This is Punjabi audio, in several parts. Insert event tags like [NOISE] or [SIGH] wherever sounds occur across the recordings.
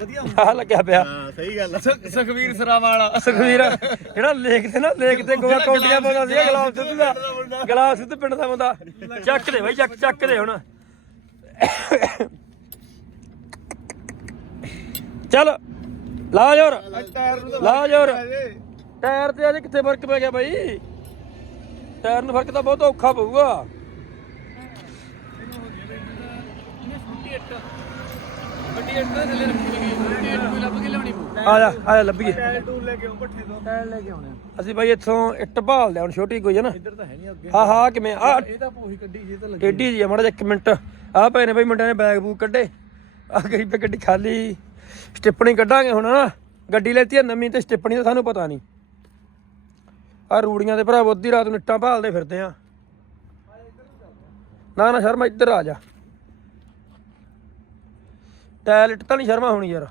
ਵਧੀਆ ਆਹ ਲੱਗਿਆ ਪਿਆ। ਹਾਂ ਸਹੀ ਗੱਲ ਆ। ਸੁਖਵੀਰ ਸਰਾਵਾ ਵਾਲਾ ਸੁਖਵੀਰ ਜਿਹੜਾ ਲੇਖ ਤੇ ਨਾ ਲੇਖ ਤੇ ਗੋਆ ਕੌਡੀਆਂ ਪਾਉਂਦਾ ਸੀ ਗਲਾਸ ਦੁੱਧ ਦਾ ਗਲਾਸ ਦੁੱਧ ਪਿੰਡ ਦਾ ਬੰਦਾ ਚੱਕ ਦੇ ਬਾਈ ਚੱਕ ਚੱਕ ਦੇ ਹੁਣ। ਚੱਲ ਲਾ ਜੋਰ। ਲਾ ਜੋਰ। ਟਾਇਰ ਤੇ ਅੱਜ ਕਿੱਥੇ ਫ਼ਰਕ ਪੈ ਗਿਆ ਬਾਈ? ਟਾਇਰ ਨੂੰ ਫ਼ਰਕ ਤਾਂ ਬਹੁਤ ਔਖਾ ਪਊਗਾ। ਥੱਲੇ ਰੱਖੀ ਲੱਗੀ ਵੱਡੀ ਇੱਟ ਕੋਈ ਲੱਭ ਕੇ ਲਿਆਉਣੀ ਪਊ। ਆ ਜਾ ਆ ਜਾ ਲੱਭੀਏ। ਟਾਇਰ ਟੂਲ ਲੈ ਕੇ ਆਉਂ ਪੱਠੇ ਤੋਂ। ਟਾਇਰ ਲੈ ਕੇ ਆਉਣੇ ਅਸੀਂ ਬਾਈ ਇੱਥੋਂ ਇੱਟ ਭਾਲਦੇ ਹਾਂ ਹੁਣ ਛੋਟੀ ਕੋਈ ਹੈ ਨਾ। ਇੱਧਰ ਤਾਂ ਹੈ ਨਹੀਂ ਅੱਗੇ। ਹਾਂ ਹਾਂ ਕਿਵੇਂ ਆ? ਇਹ ਤਾਂ ਪੋਹੀ ਕੱਢੀ ਸੀ ਇਹ ਤਾਂ ਲੱਗੀ ਟੇਢੀ ਜੀ ਆ ਮਾੜਾ ਜਿਹਾ ਇੱਕ ਮਿੰਟ। ਆ ਪਏ ਨੇ ਬਈ ਮੁੰਡਿਆਂ ਨੇ ਬੈਗ ਬੂਗ ਕੱਢੇ। ਆ ਗਈ ਪੇ ਗੱਡੀ ਖਾਲੀ। ਸਟਿੱਪਣੀ ਕੱਢਾਂਗੇ ਹੁਣ ਨਾ ਗੱਡੀ ਲੈਤੀ ਆ ਨਵੀਂ ਤੇ ਸਟਿੱਪਣੀ ਦਾ ਸਾਨੂੰ ਪਤਾ ਨਹੀਂ। ਆ ਰੂੜੀਆਂ ਦੇ ਭਰਾ ਅੱਧੀ ਰਾਤ ਨੂੰ ਇੱਟਾਂ ਭਾਲਦੇ ਫਿਰਦੇ ਆ। ਨਾ ਨਾ ਸ਼ਰਮਾ ਇੱਧਰ ਆ ਜਾ। ਟਾਇਲ ਇੱਟ ਤਾਂ ਨਹੀਂ ਸ਼ਰਮਾ ਹੋਣੀ ਯਾਰ।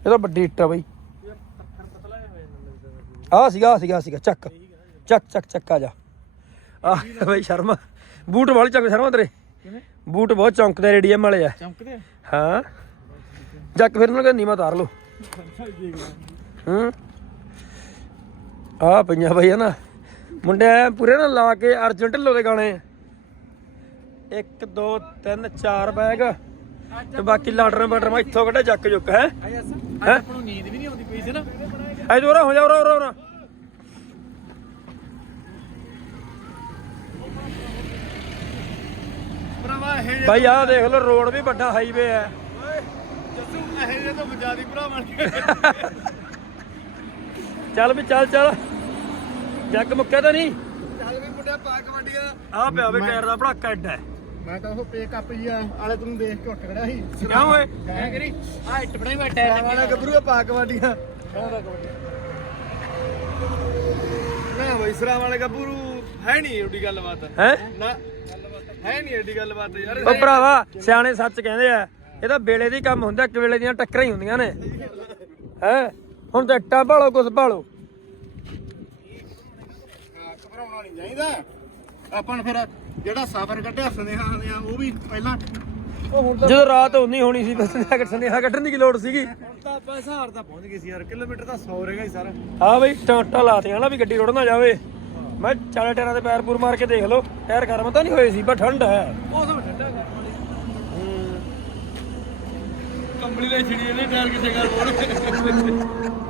ਇਹ ਤਾਂ ਵੱਡੀ ਇੱਟ ਆ ਬਈ। ਆ ਸੀਗਾ ਆਹ ਸੀਗਾ ਆਹ ਸੀਗਾ ਚੱਕ। ਚੱਕ ਚੱਕ ਚੱਕ ਆ ਜਾ। ਆ ਬਈ ਸ਼ਰਮਾ। ਬੂਟ ਵਾਲੀ ਚੱਕ ਸ਼ਰਮਾ ਤੇਰੇ। ਕਿਵੇਂ? ਬੂਟ ਬਹੁਤ ਚੌਂਕਦੇ ਰੇਡੀਅਮ ਵਾਲੇ ਆ। ਚਮਕਦੇ ਆ? ਹਾਂ। ਜੱਕ ਫਿਰ ਉਹਨਾਂ ਨੀਮਾ ਤਾਰ ਲੋ ਹੂੰ। ਆ ਪਈਆਂ ਬਈ ਨਾ ਮੁੰਡੇ ਪੂਰੇ ਨਾ ਲਾ ਕੇ ਅਰਜਨ ਢਿੱਲੋਂ ਦੇ ਗਾਣੇ। 1 2 3 4 ਬੈਗ। ਤੇ ਬਾਕੀ ਲਾਡਰ ਬਟਰ ਮੈਂ ਇੱਥੋਂ ਕੱਢੇ ਜੱਕ ਜੁੱਕ ਹੈ? ਹੈਂ? ਆਪਾਂ ਨੂੰ ਨੀਂਦ ਵੀ ਨਹੀਂ ਆਉਂਦੀ ਪਈ ਸੀ ਨਾ। ਐ ਦੋਰਾ ਹੋ ਜਾ ਉਰਾ ਭਰਾਵਾ ਇਹ ਭਾਈ ਆਹ ਦੇਖ ਲਓ ਰੋਡ ਵੀ ਵੱਡਾ ਹਾਈਵੇ ਹੈ ਜੱਸੂ ਇਹ ਜੇ ਤਾਂ ਮਜਾਦੀ ਭਰਾ ਬਣ ਕੇ ਚੱਲ ਵੀ ਚੱਲ ਚੱਲ। ਜੱਗ ਮੁੱਕਿਆ ਤਾਂ ਨਹੀਂ? ਚੱਲ ਵੀ ਮੁੰਡਿਆ ਪਾ ਕਬੱਡੀਆਂ ਆ ਪਿਆ ਵੇ ਟਾਇਰ ਦਾ ਭੜਾਕਾ ਐਡਾ। ਮੈਂ ਤਾਂ ਉਹ ਪੇ ਕੱਪ ਹੀ ਆ ਆਲੇ ਤੈਨੂੰ ਦੇਖ ਕੇ ਉੱਠ ਖੜਾ ਸੀ। ਕਿਉਂ ਓਏ? ਐ ਕਰੀ ਆ ਇੱਟ ਬਣਾਈ ਮੈਂ ਟਾਇਰ ਵਾਲਾ ਗੱਭਰੂ ਪਾ ਕਬੱਡੀ ਨਾ ਬਈ ਸਰਾ ਵਾਲੇ ਗੱਭਰੂ ਹੈ ਨਹੀਂ ਏਡੀ ਗੱਲਬਾਤ। ਹੈ? ਨਾ ਹੈ ਨਹੀਂ ਏਡੀ ਗੱਲਬਾਤ ਯਾਰ। ਉਹ ਭਰਾਵਾ ਸਿਆਣੇ ਸੱਚ ਕਹਿੰਦੇ ਆ ਇਹ ਤਾਂ ਵੇਲੇ ਦੀ ਕੰਮ ਹੁੰਦਾ ਇੱਕ ਵੇਲੇ ਦੀਆਂ ਟੱਕਰਾਂ ਹੀ ਹੁੰਦੀਆਂ ਨੇ। ਹੈ? ਹੁਣ ਤਾਂ ਇੱਟਾਂ ਭਾਲੋ ਕੁਛ ਭਾਲੋ। ਘਬਰਾਉਣਾ ਨਹੀਂ ਚਾਹੀਦਾ। ਆਪਾਂ ਨੂੰ ਫਿਰ ਜਿਹੜਾ ਸਫ਼ਰ ਕੱਢਿਆ ਸੁਨੇਹਾ ਆਉਂਦੇ ਆ ਉਹ ਵੀ ਪਹਿਲਾਂ ਉਹ ਹੁਣ ਜਦੋਂ ਰਾਤ ਹੁੰਦੀ ਹੋਣੀ ਸੀ ਬਸ ਸੰਧਿਆ ਸੰਧਿਆ ਕੱਢਣ ਦੀ ਕੀ ਲੋੜ ਸੀਗੀ? ਤਾਂ ਆਪਾਂ ਹਿਸਾਰ ਤਾਂ ਪਹੁੰਚ ਗਏ ਸੀ ਯਾਰ ਕਿਲੋਮੀਟਰ ਤਾਂ 100 ਰਹੇਗਾ ਹੀ ਸਾਰਾ। ਹਾਂ ਬਈ ਟਾਂਟਾ ਲਾਤੀਆਂ ਨਾ ਵੀ ਗੱਡੀ ਰੁੜ ਨਾ ਜਾਵੇ। ਮੈਂ ਚਾਲੇ ਟਾਇਰਾਂ ਤੇ ਪੈਰ ਪੂਰ ਮਾਰ ਕੇ ਦੇਖ ਲਓ ਟਾਇਰ ਗਰਮ ਤਾਂ ਨਹੀਂ ਹੋਏ ਸੀ ਪਰ ਠੰਡ ਹੈ। ਮੌਸਮ ਠੰਡਾ ਹੈ ਕੰਬਲੀ ਦੇ ਛਿੜੀ ਇਹਨੇ ਟਾਇਰ ਕਿਸੇ ਘਰ ਮੋੜ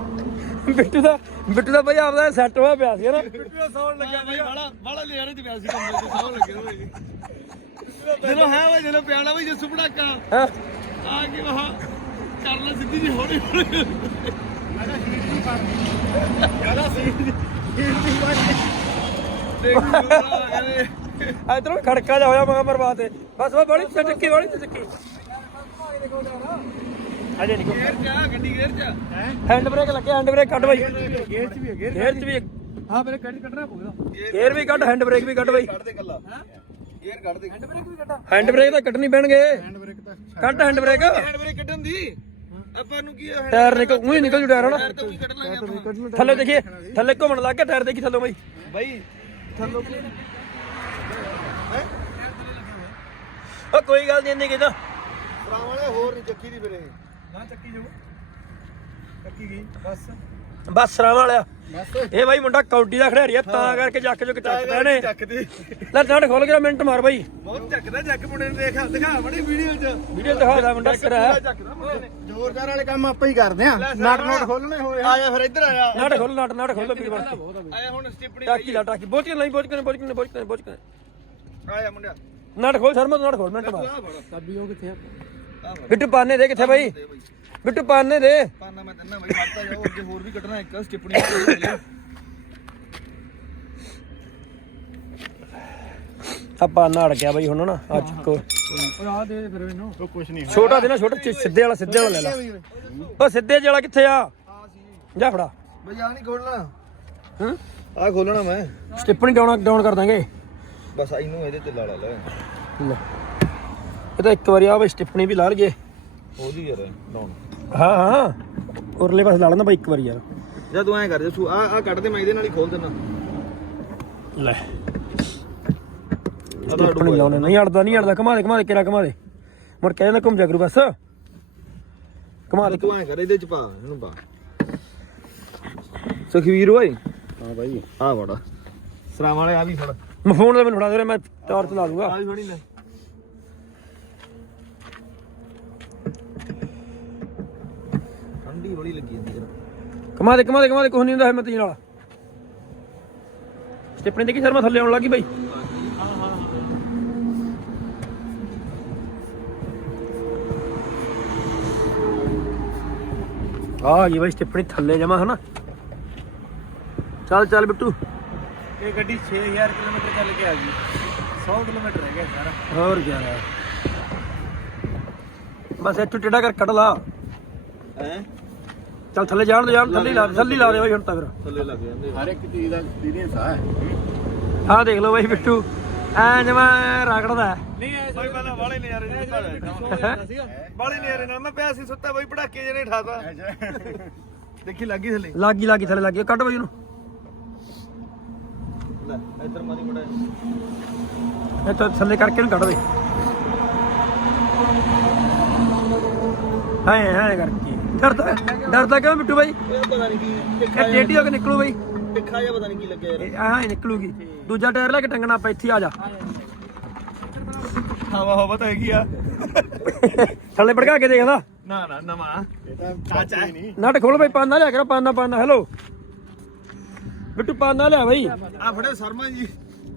ਬਿੱਟੂ ਦਾ ਬਿੱਟੂ ਦਾ ਬਈ ਆਪਦਾ ਸੈੱਟ ਹੋਇਆ ਪਿਆ ਸੀ ਨਾ ਪਿੱਟੂ ਸੌਣ ਲੱਗਿਆ ਬਈ। ਬਾਲਾ ਬਾਲਾ ਲਿਆਰੇ ਤੇ ਪਿਆ ਸੀ ਕੰਬਲ ਤੇ ਸੌਣ ਲੱਗੇ ਹੋਏ ਜਦੋਂ ਹੈ ਵਾ ਜਦੋਂ ਪਿਆਣਾ ਬਈ ਜੱਸੂ ਪੜਾਕਾ ਹੈਂ? ਆ ਕੇ ਵਹਾ ਕਰ ਲੈ ਸਿੱਧੀ ਜੀ ਹੌਲੀ ਹੌਲੀ। ਜ਼ਿਆਦਾ ਸੀਟ ਦੀ ਸੀਟ ਦੀ ਬਾਤ ਦੇਖ ਆ ਕਰੇ ਇਧਰੋਂ ਖੜਕਾ ਜਾ ਹੋਇਆ ਮਗਾ ਮਰਵਾ ਤੇ। ਬਸ ਬਸ ਬੜੀ ਚੱਕੀ ਬੜੀ ਚੱਕੀ ਅਜੇ ਨਹੀਂ ਗੇਰ ਜਾ ਗੱਡੀ ਗੇਰ ਜਾ ਹੈਂਡ ਬ੍ਰੇਕ ਲੱਗੇ ਹੈਂਡ ਬ੍ਰੇਕ ਕੱਢ ਬਈ। ਗੇਰ ਚ ਵੀ ਹੈ ਗੇਰ ਗੇਅਰ ਚ ਵੀ ਹਾਂ ਮੇਰੇ ਕੱਢ ਕੱਢਣਾ ਪਊਗਾ। ਗੇਅਰ ਵੀ ਕੱਢ ਹੈਂਡ ਬ੍ਰੇਕ ਵੀ ਕੱਢ ਬਈ। ਕੱਢ ਦੇ ਗੱਲਾਂ ਗੇਅਰ ਕੱਢ ਦੇ। ਹੈਂਡ ਬ੍ਰੇਕ ਵੀ ਕੱਢਾ। ਹੈਂਡ ਬ੍ਰੇਕ ਤਾਂ ਕੱਢਣੀ ਪੈਣਗੇ। ਹੈਂਡ ਬ੍ਰੇਕ ਤਾਂ ਕੱਢ ਹੈਂਡ ਬ੍ਰੇਕ ਹੈਂਡ ਬ੍ਰੇਕ ਕੱਢਣ ਦੀ। ਆਪਾਂ ਨੂੰ ਕੀ ਹੈ ਟਾਇਰ ਨਿਕਲ ਉਹੀ ਨਿਕਲ ਜੂ ਟਾਇਰ ਹਨਾ। ਤਾਂ ਵੀ ਕੱਢ ਲਾਂਗੇ ਆਪਾਂ। ਥੱਲੇ ਦੇਖੀਏ ਥੱਲੇ ਘੁੰਮਣ ਲੱਗ ਗਿਆ ਟਾਇਰ ਦੇਖੀ ਥੱਲੋਂ ਬਈ। ਬਾਈ ਥੱਲੋਂ ਉਹ ਕੋਈ ਗੱਲ ਨਹੀਂ ਇੰਨੀ ਕਿਦਾਂ? ਭਰਾਵਾਂ ਵਾਲੇ ਹੋਰ ਨਹੀਂ ਚੱਕੀ ਦੀ ਫਿਰ ਇਹ। ਨਾ ਚੱਕੀ ਜਾਓ ਚੱਕੀ ਗਈ ਬਸ। ਬਸ ਸਰਾਂ ਵਾਲਿਆ। ਬਸ। ਇਹ ਬਾਈ ਮੁੰਡਾ ਕੌਡੀ ਦਾ ਖਿਡਾਰੀ ਆ ਤਾਂ ਕਰਕੇ ਜੱਕ ਜੁਕ ਚੱਕਦਾ ਨੇ ਚੱਕਦੀ ਲੈ ਨੜ ਖੋਲ ਕੇ ਮਿੰਟ ਮਾਰ ਬਾਈ। ਬਹੁਤ ਚੱਕਦਾ ਜੱਕ ਮੁੰਡੇ ਨੂੰ ਦੇਖ ਦਿਖਾ ਬੜੀ ਵੀਡੀਓ 'ਚ। ਵੀਡੀਓ ਦਿਖਾਦਾ ਮੁੰਡਾ ਕਰਾ ਚੱਕਦਾ ਮੁੰਡੇ ਨੇ। ਜ਼ੋਰਦਾਰ ਵਾਲੇ ਕੰਮ ਆਪਾਂ ਹੀ ਕਰਦੇ ਆ ਨਟ ਨੋਟ ਖੋਲਣੇ ਹੋਏ ਆ। ਜਾ ਫਿਰ ਇੱਧਰ ਆ ਜਾ ਖੋਲ ਨੜ ਨੜ ਖੋਲ ਵੀਰ ਬਣ ਆਇਆ ਹੁਣ ਸਟਿਪਣੀ ਟਾਕੀ ਲਾ ਟਾਕੀ। ਬੋਝ ਕੇ ਨਹੀਂ ਬੋਝ ਕੇ ਬੋਝ ਕੇ ਬੋਝ ਕੇ ਬੋਝ ਕੇ ਆਇਆ ਮੁੰਡਿਆ ਨੜ ਖੋਲ ਸ਼ਰਮਾ ਤੂੰ ਨੜ ਖੋਲ ਮਿੰਟ ਮਾਰ। ਆ ਫੜ ਸਾਬੀ ਉਹ ਕਿੱਥੇ ਆ? ਬਿੱਟੂ ਪਾਨੇ ਦੇ ਕਿੱਥੇ ਬਾਈ? ਬਿੱਟੂ ਪਾਨੇ ਦੇ। ਪਾਣਾ ਮੈਂ ਤੈਨਾਂ ਬਾਈ ਫੜਤਾ ਜਾਓ ਅੱਗੇ ਹੋਰ ਵੀ ਕੱਢਣਾ ਇੱਕ ਸਟਿਪਣੀ ਆ ਪਾਨਾ ਅੜ ਗਿਆ ਬਾਈ ਹੁਣ ਨਾ ਅੱਜ ਕੋ ਆ ਦੇ ਫਿਰ ਇਹਨੂੰ ਉਹ ਕੁਛ ਨਹੀਂ ਛੋਟਾ ਦੇ ਨਾ ਛੋਟਾ ਸਿੱਧੇ ਵਾਲਾ ਸਿੱਧੇ ਵਾਲਾ ਲੈ ਲੈ। ਉਹ ਸਿੱਧੇ ਜਿਹੇ ਵਾਲਾ ਕਿੱਥੇ ਆ? ਜਾ। ਫੜਾ। ਬਈ ਆ ਨਹੀਂ ਖੋਲਣਾ। ਹੂੰ? ਆ ਖੋਲਣਾ ਮੈਂ। ਸਟਿੱਪਣੀ ਡਾਊਨ ਡਾਊਨ ਕਰ ਦਾਂਗੇ। ਬਸ ਇਹਨੂੰ ਇਹਦੇ ਤੇ ਲਾ ਲਾ ਲੈ। ਲੈ। ਇਹ ਤਾਂ ਇੱਕ ਵਾਰੀ ਆ ਬਈ ਸਟਿੱਪਣੀ ਵੀ ਲਾ ਲਈਏ। ਉਹਦੀ ਯਾਰ ਹਾਂ ਹਾਂ। ਉਰਲੇ ਪਾਸੇ ਲਾ ਲੈਂਦਾ ਬਾਈ ਇੱਕ ਵਾਰੀ ਯਾਰ। ਜਾਂ ਤੂੰ ਐਂ ਕਰ ਜਸੂ ਆ ਆ ਕੱਢ ਦੇ ਮੈਂ ਇਹਦੇ ਨਾਲ ਹੀ ਖੋਲ ਦਿੰਦਾ। ਲੈ। ਸਟਿੱਪਣੀ ਲਾਉਣੇ ਨਹੀਂ ਅੜਦਾ ਨਹੀਂ ਅੜਦਾ। ਘਮਾ ਦੇ ਘਮਾ ਦੇ ਕਿਹੜਾ ਘਮਾ ਦੇ। ਮੁੜ ਕੇ ਜਾਂਦਾ ਘੁੰਮ ਜਾ ਕਰੂ ਬਸ। ਘਮਾ ਦੇ। ਤੂੰ ਐ ਕਰ ਇਹਦੇ ਚ ਪਾ ਇਹਨੂੰ ਪਾ। ਸੁਖਵੀਰ ਓਏ ਹਾਂ ਬਾਈ। ਆ ਵੜਾ ਸਰਾਮ ਵਾਲੇ ਆ ਵੀ ਫੜ। ਮੈਂ ਫੋਨ ਤੇ ਮੈਨੂੰ ਫੜਾ ਦੇ ਮੈਂ ਟਾਰਚ ਲਾ ਦੂੰਗਾ। ਆ ਵੀ ਫੜੀ ਲੈ। ਠੰਡੀ ਬੜੀ ਲੱਗੀ ਜਾਂਦੀ ਜਰਾ ਘਮਾ ਦੇ ਘਮਾ ਦੇ ਘਮਾ ਦੇ ਕੁਛ ਨਹੀਂ ਹੁੰਦਾ ਹਿੰਮਤ ਜੀ ਨਾਲ। ਸਟਿੱਪਣੀ ਦੇ ਕੀ ਸ਼ਰਮਾ ਥੱਲੇ ਆਉਣ ਲੱਗੀ ਬਈ। ਆ ਗਈ ਬਈ ਸਟਿੱਪਣੀ ਥੱਲੇ ਜਮਾ ਹਨਾ? ਚੱਲ ਚੱਲ ਬਿੱਟੂ। ਇਹ ਗੱਡੀ 6000 ਕਿਲੋਮੀਟਰ ਚੱਲ ਕੇ ਆ ਗਈ। 100 ਕਿਲੋਮੀਟਰ ਰਹਿ ਗਿਆ ਸਾਰਾ। ਹੋਰ ਕੀ ਬਸ ਇੱਥੋਂ ਟੇਡਾ ਕਰ ਕੱਢ ਲਾ। ਹੈ? ਚੱਲ ਥੱਲੇ ਜਾਣ ਦੇ ਜਾਣ ਥੱਲੇ ਹੀ ਲਾ ਥੱਲੇ ਹੀ ਲਾ ਦੇ ਬਈ ਹੁਣ ਤਾਂ ਫਿਰ ਥੱਲੇ ਲੱਗ ਜਾਂਦੇ। ਹਰ ਇੱਕ ਚੀਜ਼ ਦਾ ਐਕਸਪੀਰੀਅੰਸ ਆ ਆਹ ਦੇਖ ਲਓ ਬਈ ਬਿੱਟੂ ਐ ਜਮਾ ਰਗੜਦਾ ਨਹੀਂ ਐ ਬਾਈ ਪਹਿਲਾਂ ਵਾਲੇ ਨਜ਼ਾਰੇ ਦੇ ਵਾਲੇ ਨਜ਼ਾਰੇ ਨਾਲ ਮੈਂ ਪਿਆ ਸੀ ਸੁੱਤਾ ਬਾਈ ਪੜਾਕੇ ਜਿਹਨੇ ਠਾਤਾ। ਦੇਖੀ ਲੱਗੀ ਥੱਲੇ? ਲਾਗੀ ਲਾਗੀ ਥੱਲੇ ਲੱਗੀ ਕੱਢ ਬਈ ਉਹਨੂੰ। ਲੈ ਇੱਧਰ ਮਾਰੀ ਬੜਾ ਇੱਥੋਂ ਥੱਲੇ ਕਰਕੇ ਇਹਨੂੰ ਕੱਢ ਦੇ ਹਾਏ ਹਾਏ ਕਰਕੇ। ਡਰਦਾ ਡਰਦਾ ਕਿਉਂ ਬਿੱਟੂ ਬਾਈ? ਇਹ ਪਤਾ ਨਹੀਂ ਕੀ ਇਹ ਟੇਢੀ ਹੋ ਕੇ ਨਿਕਲੂ ਬਾਈ। ਟਿੱਖਾ ਜਿਹਾ ਪਤਾ ਨਹੀਂ ਕੀ ਲੱਗਿਆ ਯਾਰ ਇਹ ਆਹ ਹੀ ਨਿਕਲੂਗੀ। ਦੂਜਾ ਟਾਇਰ ਲੈ ਕੇ ਟੰਗਣਾ ਆਪਾਂ ਇੱਥੇ ਹੀ ਆ ਜਾ। ਹਵਾ ਹਵਾ ਤਾਂ ਹੈਗੀ ਆ। ਥੱਲੇ ਭੜਕਾ ਕੇ ਦੇਖ ਲਾ। ਨਾ ਨਾ ਨਵਾਂ। ਇਹ ਤਾਂ ਚਾਚਾ ਨਹੀਂ। ਨਟ ਖੋਲ ਬਈ ਪਾਨਾ ਲਿਆ ਕਰੋ ਪਾਨਾ ਪਾਨਾ। ਹੈਲੋ ਬਿੱਟੂ ਪਾਨਾ ਲਿਆ ਬਈ। ਆ ਫੜੇ ਸ਼ਰਮਾ ਜੀ।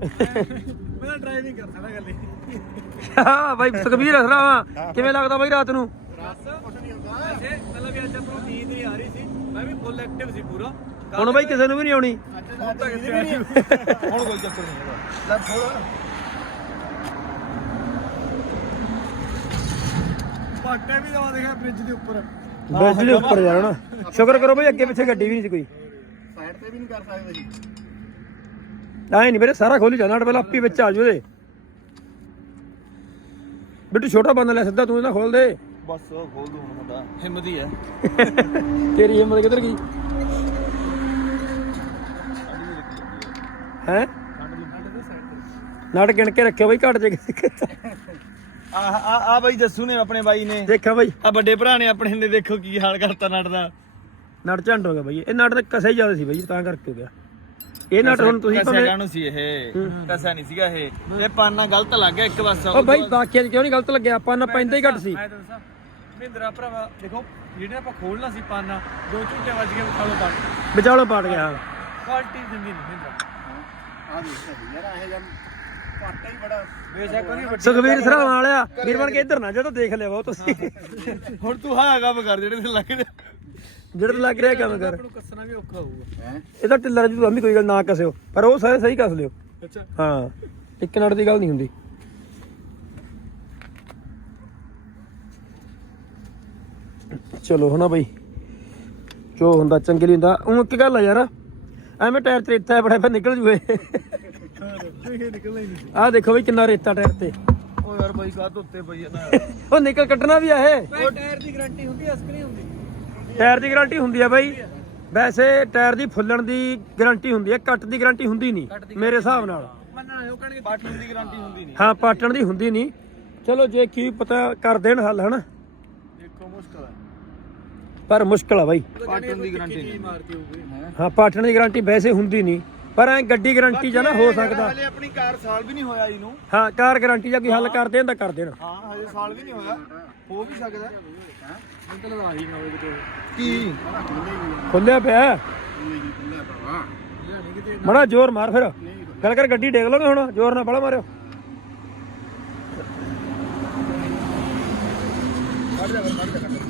ਮੈਂ ਡਰਾਈਵਿੰਗ ਕਰ ਸਕਦਾ ਗੱਲ ਹਾਂ ਬਾਈ ਸੁਖਬੀਰ ਹਸਰਾ ਕਿਵੇਂ ਲੱਗਦਾ ਬਾਈ ਰਾਤ ਨੂੰ? ਕੁਛ ਨਹੀਂ ਹੁੰਦਾ ਵੈਸੇ ਮਤਲਬ ਵੀ ਅੱਜ ਆਪਾਂ ਨੂੰ ਨੀਂਦ ਨਹੀਂ ਆ ਰਹੀ ਸੀ ਮੈਂ ਵੀ ਫੁੱਲ ਐਕਟਿਵ ਸੀ ਪੂਰਾ। ਹੁਣ ਬਾਈ ਕਿਸੇ ਨੂੰ ਵੀ ਨਹੀਂ ਆਉਣੀ। ਦਾ ਤਾਂ ਵੀ ਨਹੀਂ [LAUGHS] ਹੁਣ ਕੋਈ ਚੱਕਰ ਨਹੀਂ ਹੈਗਾ। ਲੈ ਥੋੜਾ ਪਾਟੇ ਵੀ ਦਵਾ ਦੇਖਿਆ ਬ੍ਰਿਜ ਦੇ ਉੱਪਰ। ਬੈਠ ਦੇ ਉੱਪਰ ਯਾਰ ਹੁਣ। ਸ਼ੁਕਰ ਕਰੋ ਬਈ ਅੱਗੇ ਪਿੱਛੇ ਗੱਡੀ ਵੀ ਨਹੀਂ ਸੀ ਕੋਈ। ਸਾਈਡ ਤੇ ਵੀ ਨਹੀਂ ਕਰ ਸਕਦੇ ਜੀ। ਐ ਨਹੀਂ ਵੀਰੇ ਸਾਰਾ ਖੋਲੀ ਜਾਂਦਾ ਪਹਿਲਾਂ ਆਪੀ ਵਿੱਚ ਆ ਜੂ ਇਹਦੇ ਬਿੱਟੂ ਛੋਟਾ ਬੰਦਾ ਲੈ ਸਿੱਧਾ ਤੂੰ ਇਹਦਾ ਖੋਲ ਦੇ। ਬਸ ਉਹ ਖੋਲ ਦੂੰ ਹੁਣ ਮੁੰਡਾ। ਹਿੰਮਤ ਹੀ ਹੈ। [LAUGHS] ਤੇਰੀ ਹਿੰਮਤ ਕਿੱਧਰ ਗਈ? ਹੈ। ਨਟ ਗਿਣ ਕੇ ਰੱਖਿਓ ਬਈ ਘਟ ਜੇ। ਆ ਆ ਆ ਬਾਈ ਜੱਸੂ ਨੇ ਆਪਣੇ ਬਾਈ ਨੇ। ਦੇਖਿਆ ਬਈ। ਆ ਵੱਡੇ ਭਰਾ ਨੇ ਆਪਣੇ ਨੇ ਦੇਖੋ ਕੀ ਹਾਲ ਕਰਤਾ ਨਟ ਦਾ। ਨਟ ਝੰਡ ਹੋ ਗਿਆ ਬਈ। ਇਹ ਨਟ ਤਾਂ ਕਸੇ ਹੀ ਜ਼ਿਆਦਾ ਸੀ ਬਈ ਤਾਂ ਕਰਕੇ ਹੋ ਗਿਆ। ਇਹ ਨਟ ਹੁਣ ਤੁਸੀਂ ਭਾਵੇਂ ਕਾਹਨੂੰ ਸੀ ਇਹ? ਕਸਿਆ ਨਹੀਂ ਸੀਗਾ ਇਹ। ਇਹ ਪਾਨਾ ਗਲਤ ਲੱਗ ਗਿਆ ਇੱਕ ਪਾਸਾ ਉਹ ਬਾਈ ਬਾਕੀਆਂ 'ਚ ਕਿਉਂ ਨਹੀਂ ਗਲਤ ਲੱਗਿਆ? ਆਪਾਂ ਨਾ ਪੈਂਦਾ ਹੀ ਘੱਟ ਸੀ। ਮਹਿੰਦਰਾ ਭਰਾਵਾ ਦੇਖੋ ਜਿਹੜੇ ਆਪਾਂ ਖੋਲਣਾ ਸੀ ਪਾਨਾ ਦੋ ਝੂਟੇ ਵੱਜ ਗਏ ਵਿਚਾਲੋ ਪਾਣ ਵਿਚਾਲੋਂ ਪਾਟ ਗਿਆ। ਕੁਆਲਿਟੀ ਦਿੰਦੀ ਨਹੀਂ ਮਹਿੰਦਰਾ। ਆ ਦੇਖ ਯਾਰ ਇਹ ਜਮ ਪਾਟਾ ਹੀ ਬੜਾ ਬੇਸ਼ੱਕ ਉਹਦੀ ਵੱਡੀ ਸੁਖਵੀਰ ਸਰਾਵਾਂ ਵਾਲਿਆ ਵੀਰ ਬਣ ਕੇ ਇੱਧਰ ਨਾ ਜਦੋਂ ਦੇਖ ਲਿਆ ਬਹੁਤ ਤੁਸੀਂ। ਹੁਣ ਤੂੰ ਹਾਂ ਕੰਮ ਕਰ ਜਿਹੜੇ ਤੇ ਲੱਗ ਰਿਹਾ। ਜਿਹੜਾ ਲੱਗ ਰਿਹਾ ਕੰਮ ਕਰ। ਨੂੰ ਕੱਸਣਾ ਵੀ ਔਖਾ ਹੋਊਗਾ। ਹੈ? ਇਹ ਤਾਂ ਟਿੱਲਰ ਜੀ ਤੁਹਾਨੂੰ ਕੋਈ ਗੱਲ ਨਾ ਕਸਿਓ ਪਰ ਉਹ ਸਾਰੇ ਸਹੀ ਕਸ ਲਿਓ। ਅੱਛਾ। ਹਾਂ ਇੱਕ ਦੀ ਗੱਲ ਨਹੀਂ ਹੁੰਦੀ। ਚਲੋ ਹਨਾ ਬਈ। ਜੋ ਹੁੰਦਾ ਚੰਗੇ ਲਈ ਹੁੰਦਾ। ਉਹ ਇੱਕ ਗੱਲ ਆ ਯਾਰ ਐਵੇਂ ਟਾਇਰ ਤੇ ਰੇਤਾ ਬੜਾ ਫਿਰ ਨਿਕਲ ਜੂਏ। ਆਹ ਦੇਖੋ ਬਈ ਕਿੰਨਾ ਰੇਤਾ ਟਾਇਰ ਤੇ। ਓ ਯਾਰ ਬਾਈ ਕਾਹ ਉੱਤੇ ਪਈ ਜਾਂਦਾ ਉਹ ਨਿਕਲ ਕੱਢਣਾ ਵੀ ਆ ਇਹ। ਟਾਇਰ ਦੀ ਗਾਰੰਟੀ ਹੁੰਦੀ ਅਸਕ ਨਹੀਂ ਹੁੰਦੀ। ਟਾਇਰ ਦੀ ਗਾਰੰਟੀ ਹੁੰਦੀ ਆ ਬਾਈ। ਵੈਸੇ ਟਾਇਰ ਦੀ ਫੁੱਲਣ ਦੀ ਗਾਰੰਟੀ ਹੁੰਦੀ ਆ ਕੱਟ ਦੀ ਗਾਰੰਟੀ ਹੁੰਦੀ ਨਹੀਂ ਮੇਰੇ ਹਿਸਾਬ ਨਾਲ। ਮੰਨਣਾ ਉਹ ਕਹਿਣਗੇ ਪਾਟਣ ਦੀ ਗਾਰੰਟੀ ਹੁੰਦੀ ਨਹੀਂ। ਹਾਂ ਪਾਟਣ ਦੀ ਹੁੰਦੀ ਨਹੀਂ। ਚਲੋ ਜੇ ਕੀ ਪਤਾ ਕਰ ਦੇਣ ਹੱਲ ਹਨਾ? ਦੇਖੋ ਮੁਸ਼ਕਲ ਹੈ ਪਰ ਮੁਸ਼ਕਲ ਆ ਬਾਈ। ਪਾਟਣ ਦੀ ਗਾਰੰਟੀ ਨਹੀਂ। ਮਾਰਦੀ ਹੋਊਗੀ ਹਾਂ ਪਾਟਣ ਦੀ ਗਾਰੰਟੀ ਵੈਸੇ ਹੁੰਦੀ ਨਹੀਂ ਪਰ ਐ ਗੱਡੀ ਗਾਰੰਟੀ ਜਾਂ ਨਾ ਹੋ ਸਕਦਾ। ਹਲੇ ਆਪਣੀ ਕਾਰ ਸਾਲ ਵੀ ਨਹੀਂ ਹੋਇਆ ਇਹਨੂੰ ਹਾਂ ਕਾਰ ਗਾਰੰਟੀ ਜਾਂ ਕੋਈ ਹੱਲ ਕਰ ਦੇਣ ਤਾਂ ਕਰ ਦੇਣ। ਹਾਂ ਹਜੇ ਸਾਲ ਵੀ ਨਹੀਂ ਹੋਇਆ। ਹੋ ਵੀ ਸਕਦਾ। ਮਤਲਬ ਆਹੀ ਨਾ ਹੋਵੇ ਕਿਤੇ ਕੀ? ਖੁੱਲਿਆ ਪਿਆ। ਮੜਾ ਜ਼ੋਰ ਮਾਰ ਫਿਰ। ਗੱਲ ਕਰ ਗੱਡੀ ਡੇਗ ਲੋਗੇ ਹੁਣ ਜ਼ੋਰ ਨਾਲ ਬੜਾ ਮਾਰਿਓ। ਨਾ ਹੌਲੀ ਹੋਈ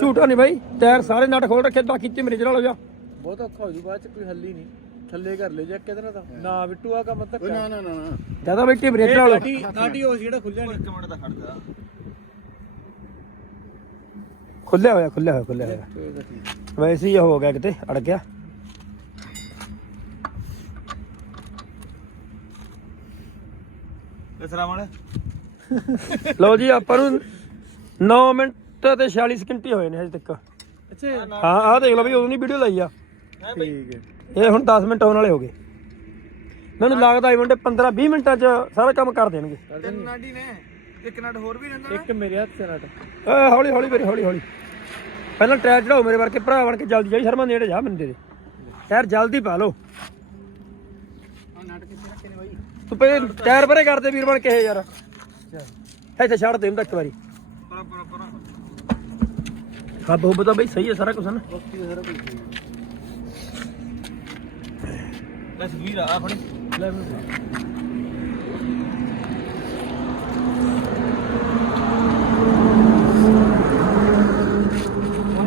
ਝੂਠਾ ਨਹੀਂ ਬਾਈ ਟਾਇਰ ਸਾਰੇ ਨਟ ਖੋਲ ਰੱਖੇ ਬਾਕੀ ਤੇ ਮੇਰੇ ਨਾਲ ਹੋ ਜਾ। ਬਹੁਤ ਔਖਾ ਹੋ ਜੂ ਬਾਅਦ ਚ ਕੋਈ ਹੱਲ ਹੀ ਨਹੀਂ। ਥੱਲੇ ਕਰ ਲੈ ਜੱਕ ਕਿਧਰ ਦਾ ਨਾ ਬਿੱਟੂ ਆ ਕੰਮ ਤੱਕ ਨਾ ਨਾ ਨਾ ਨਾ। ਜ਼ਿਆਦਾ ਬੈਠੀ ਬ੍ਰੇਕ ਨਾਲ ਨਾਟੀ ਨਾਟੀ ਹੋ ਸੀ ਜਿਹੜਾ ਖੁੱਲਿਆ ਨਹੀਂ। ਇੱਕ ਮਿੰਟ ਦਾ ਖੜ ਜਾ। ਖੁੱਲਿਆ ਹੋਇਆ ਖੁੱਲਿਆ ਹੋਇਆ ਖੁੱਲਿਆ ਹੋਇਆ। ਵੈਸੇ ਹੀ ਗਿਆ ਕਿਤੇ ਅੜ ਗਿਆ। ਵਾਲੇ ਲਓ ਜੀ ਆਪਾਂ ਨੂੰ 9 ਮਿੰਟ ਤੇ 46 ਸਕਿੰਟ ਹੀ ਹੋਏ ਨੇ ਹਜੇ ਤੱਕ। ਅੱਛਾ। ਹਾਂ ਆਹ ਦੇਖ ਲਓ ਬਈ ਉਦੋਂ ਦੀ ਵੀਡੀਓ ਲਾਈ ਆ। ਠੀਕ ਹੈ। ਇਹ ਹੁਣ 10 ਮਿੰਟ ਆਉਣ ਵਾਲੇ ਹੋ ਗਏ। ਮੈਨੂੰ ਲੱਗਦਾ ਇਹ ਮੁੰਡੇ 15 20 ਮਿੰਟਾਂ 'ਚ ਸਾਰਾ ਕੰਮ ਕਰ ਦੇਣਗੇ। ਤਿੰਨ ਨਾਡੀ ਨੇ। ਇੱਕ ਨਟ ਹੋਰ ਵੀ ਰਹਿੰਦਾ ਨਾ। ਇੱਕ ਮੇਰੇ ਹੱਥ ਤੇ ਰੱਖ ਓਏ ਹੌਲੀ ਹੌਲੀ ਵੀਰੇ ਹੌਲੀ ਹੌਲੀ। ਪਹਿਲਾਂ ਟਾਇਰ ਚੜਾਓ ਮੇਰੇ ਵਰਗੇ ਭਰਾ ਬਣ ਕੇ ਜਲਦੀ ਜਾਈ ਸ਼ਰਮਾ ਨੇੜੇ ਜਾ ਬੰਦੇ ਦੇ ਟਾਇਰ ਜਲਦੀ ਪਾ ਲਓ। ਤੂੰ ਪਹਿਲੇ ਟਾਇਰ ਪਰੇ ਕਰ ਦੇ ਵੀਰ ਬਣ ਕੇ ਇਹ ਯਾਰ। ਇੱਥੇ ਛੱਡ ਦੇ ਇਹਨੂੰ ਇੱਕ ਵਾਰੀ। ਹਾਂ ਬਹੁਤ ਤਾਂ ਬਈ ਸਹੀ ਹੈ ਸਾਰਾ ਕੁਝ ਨਾ? ਬਸ ਵੀਰ ਆ ਫੜੀ। ਲੈ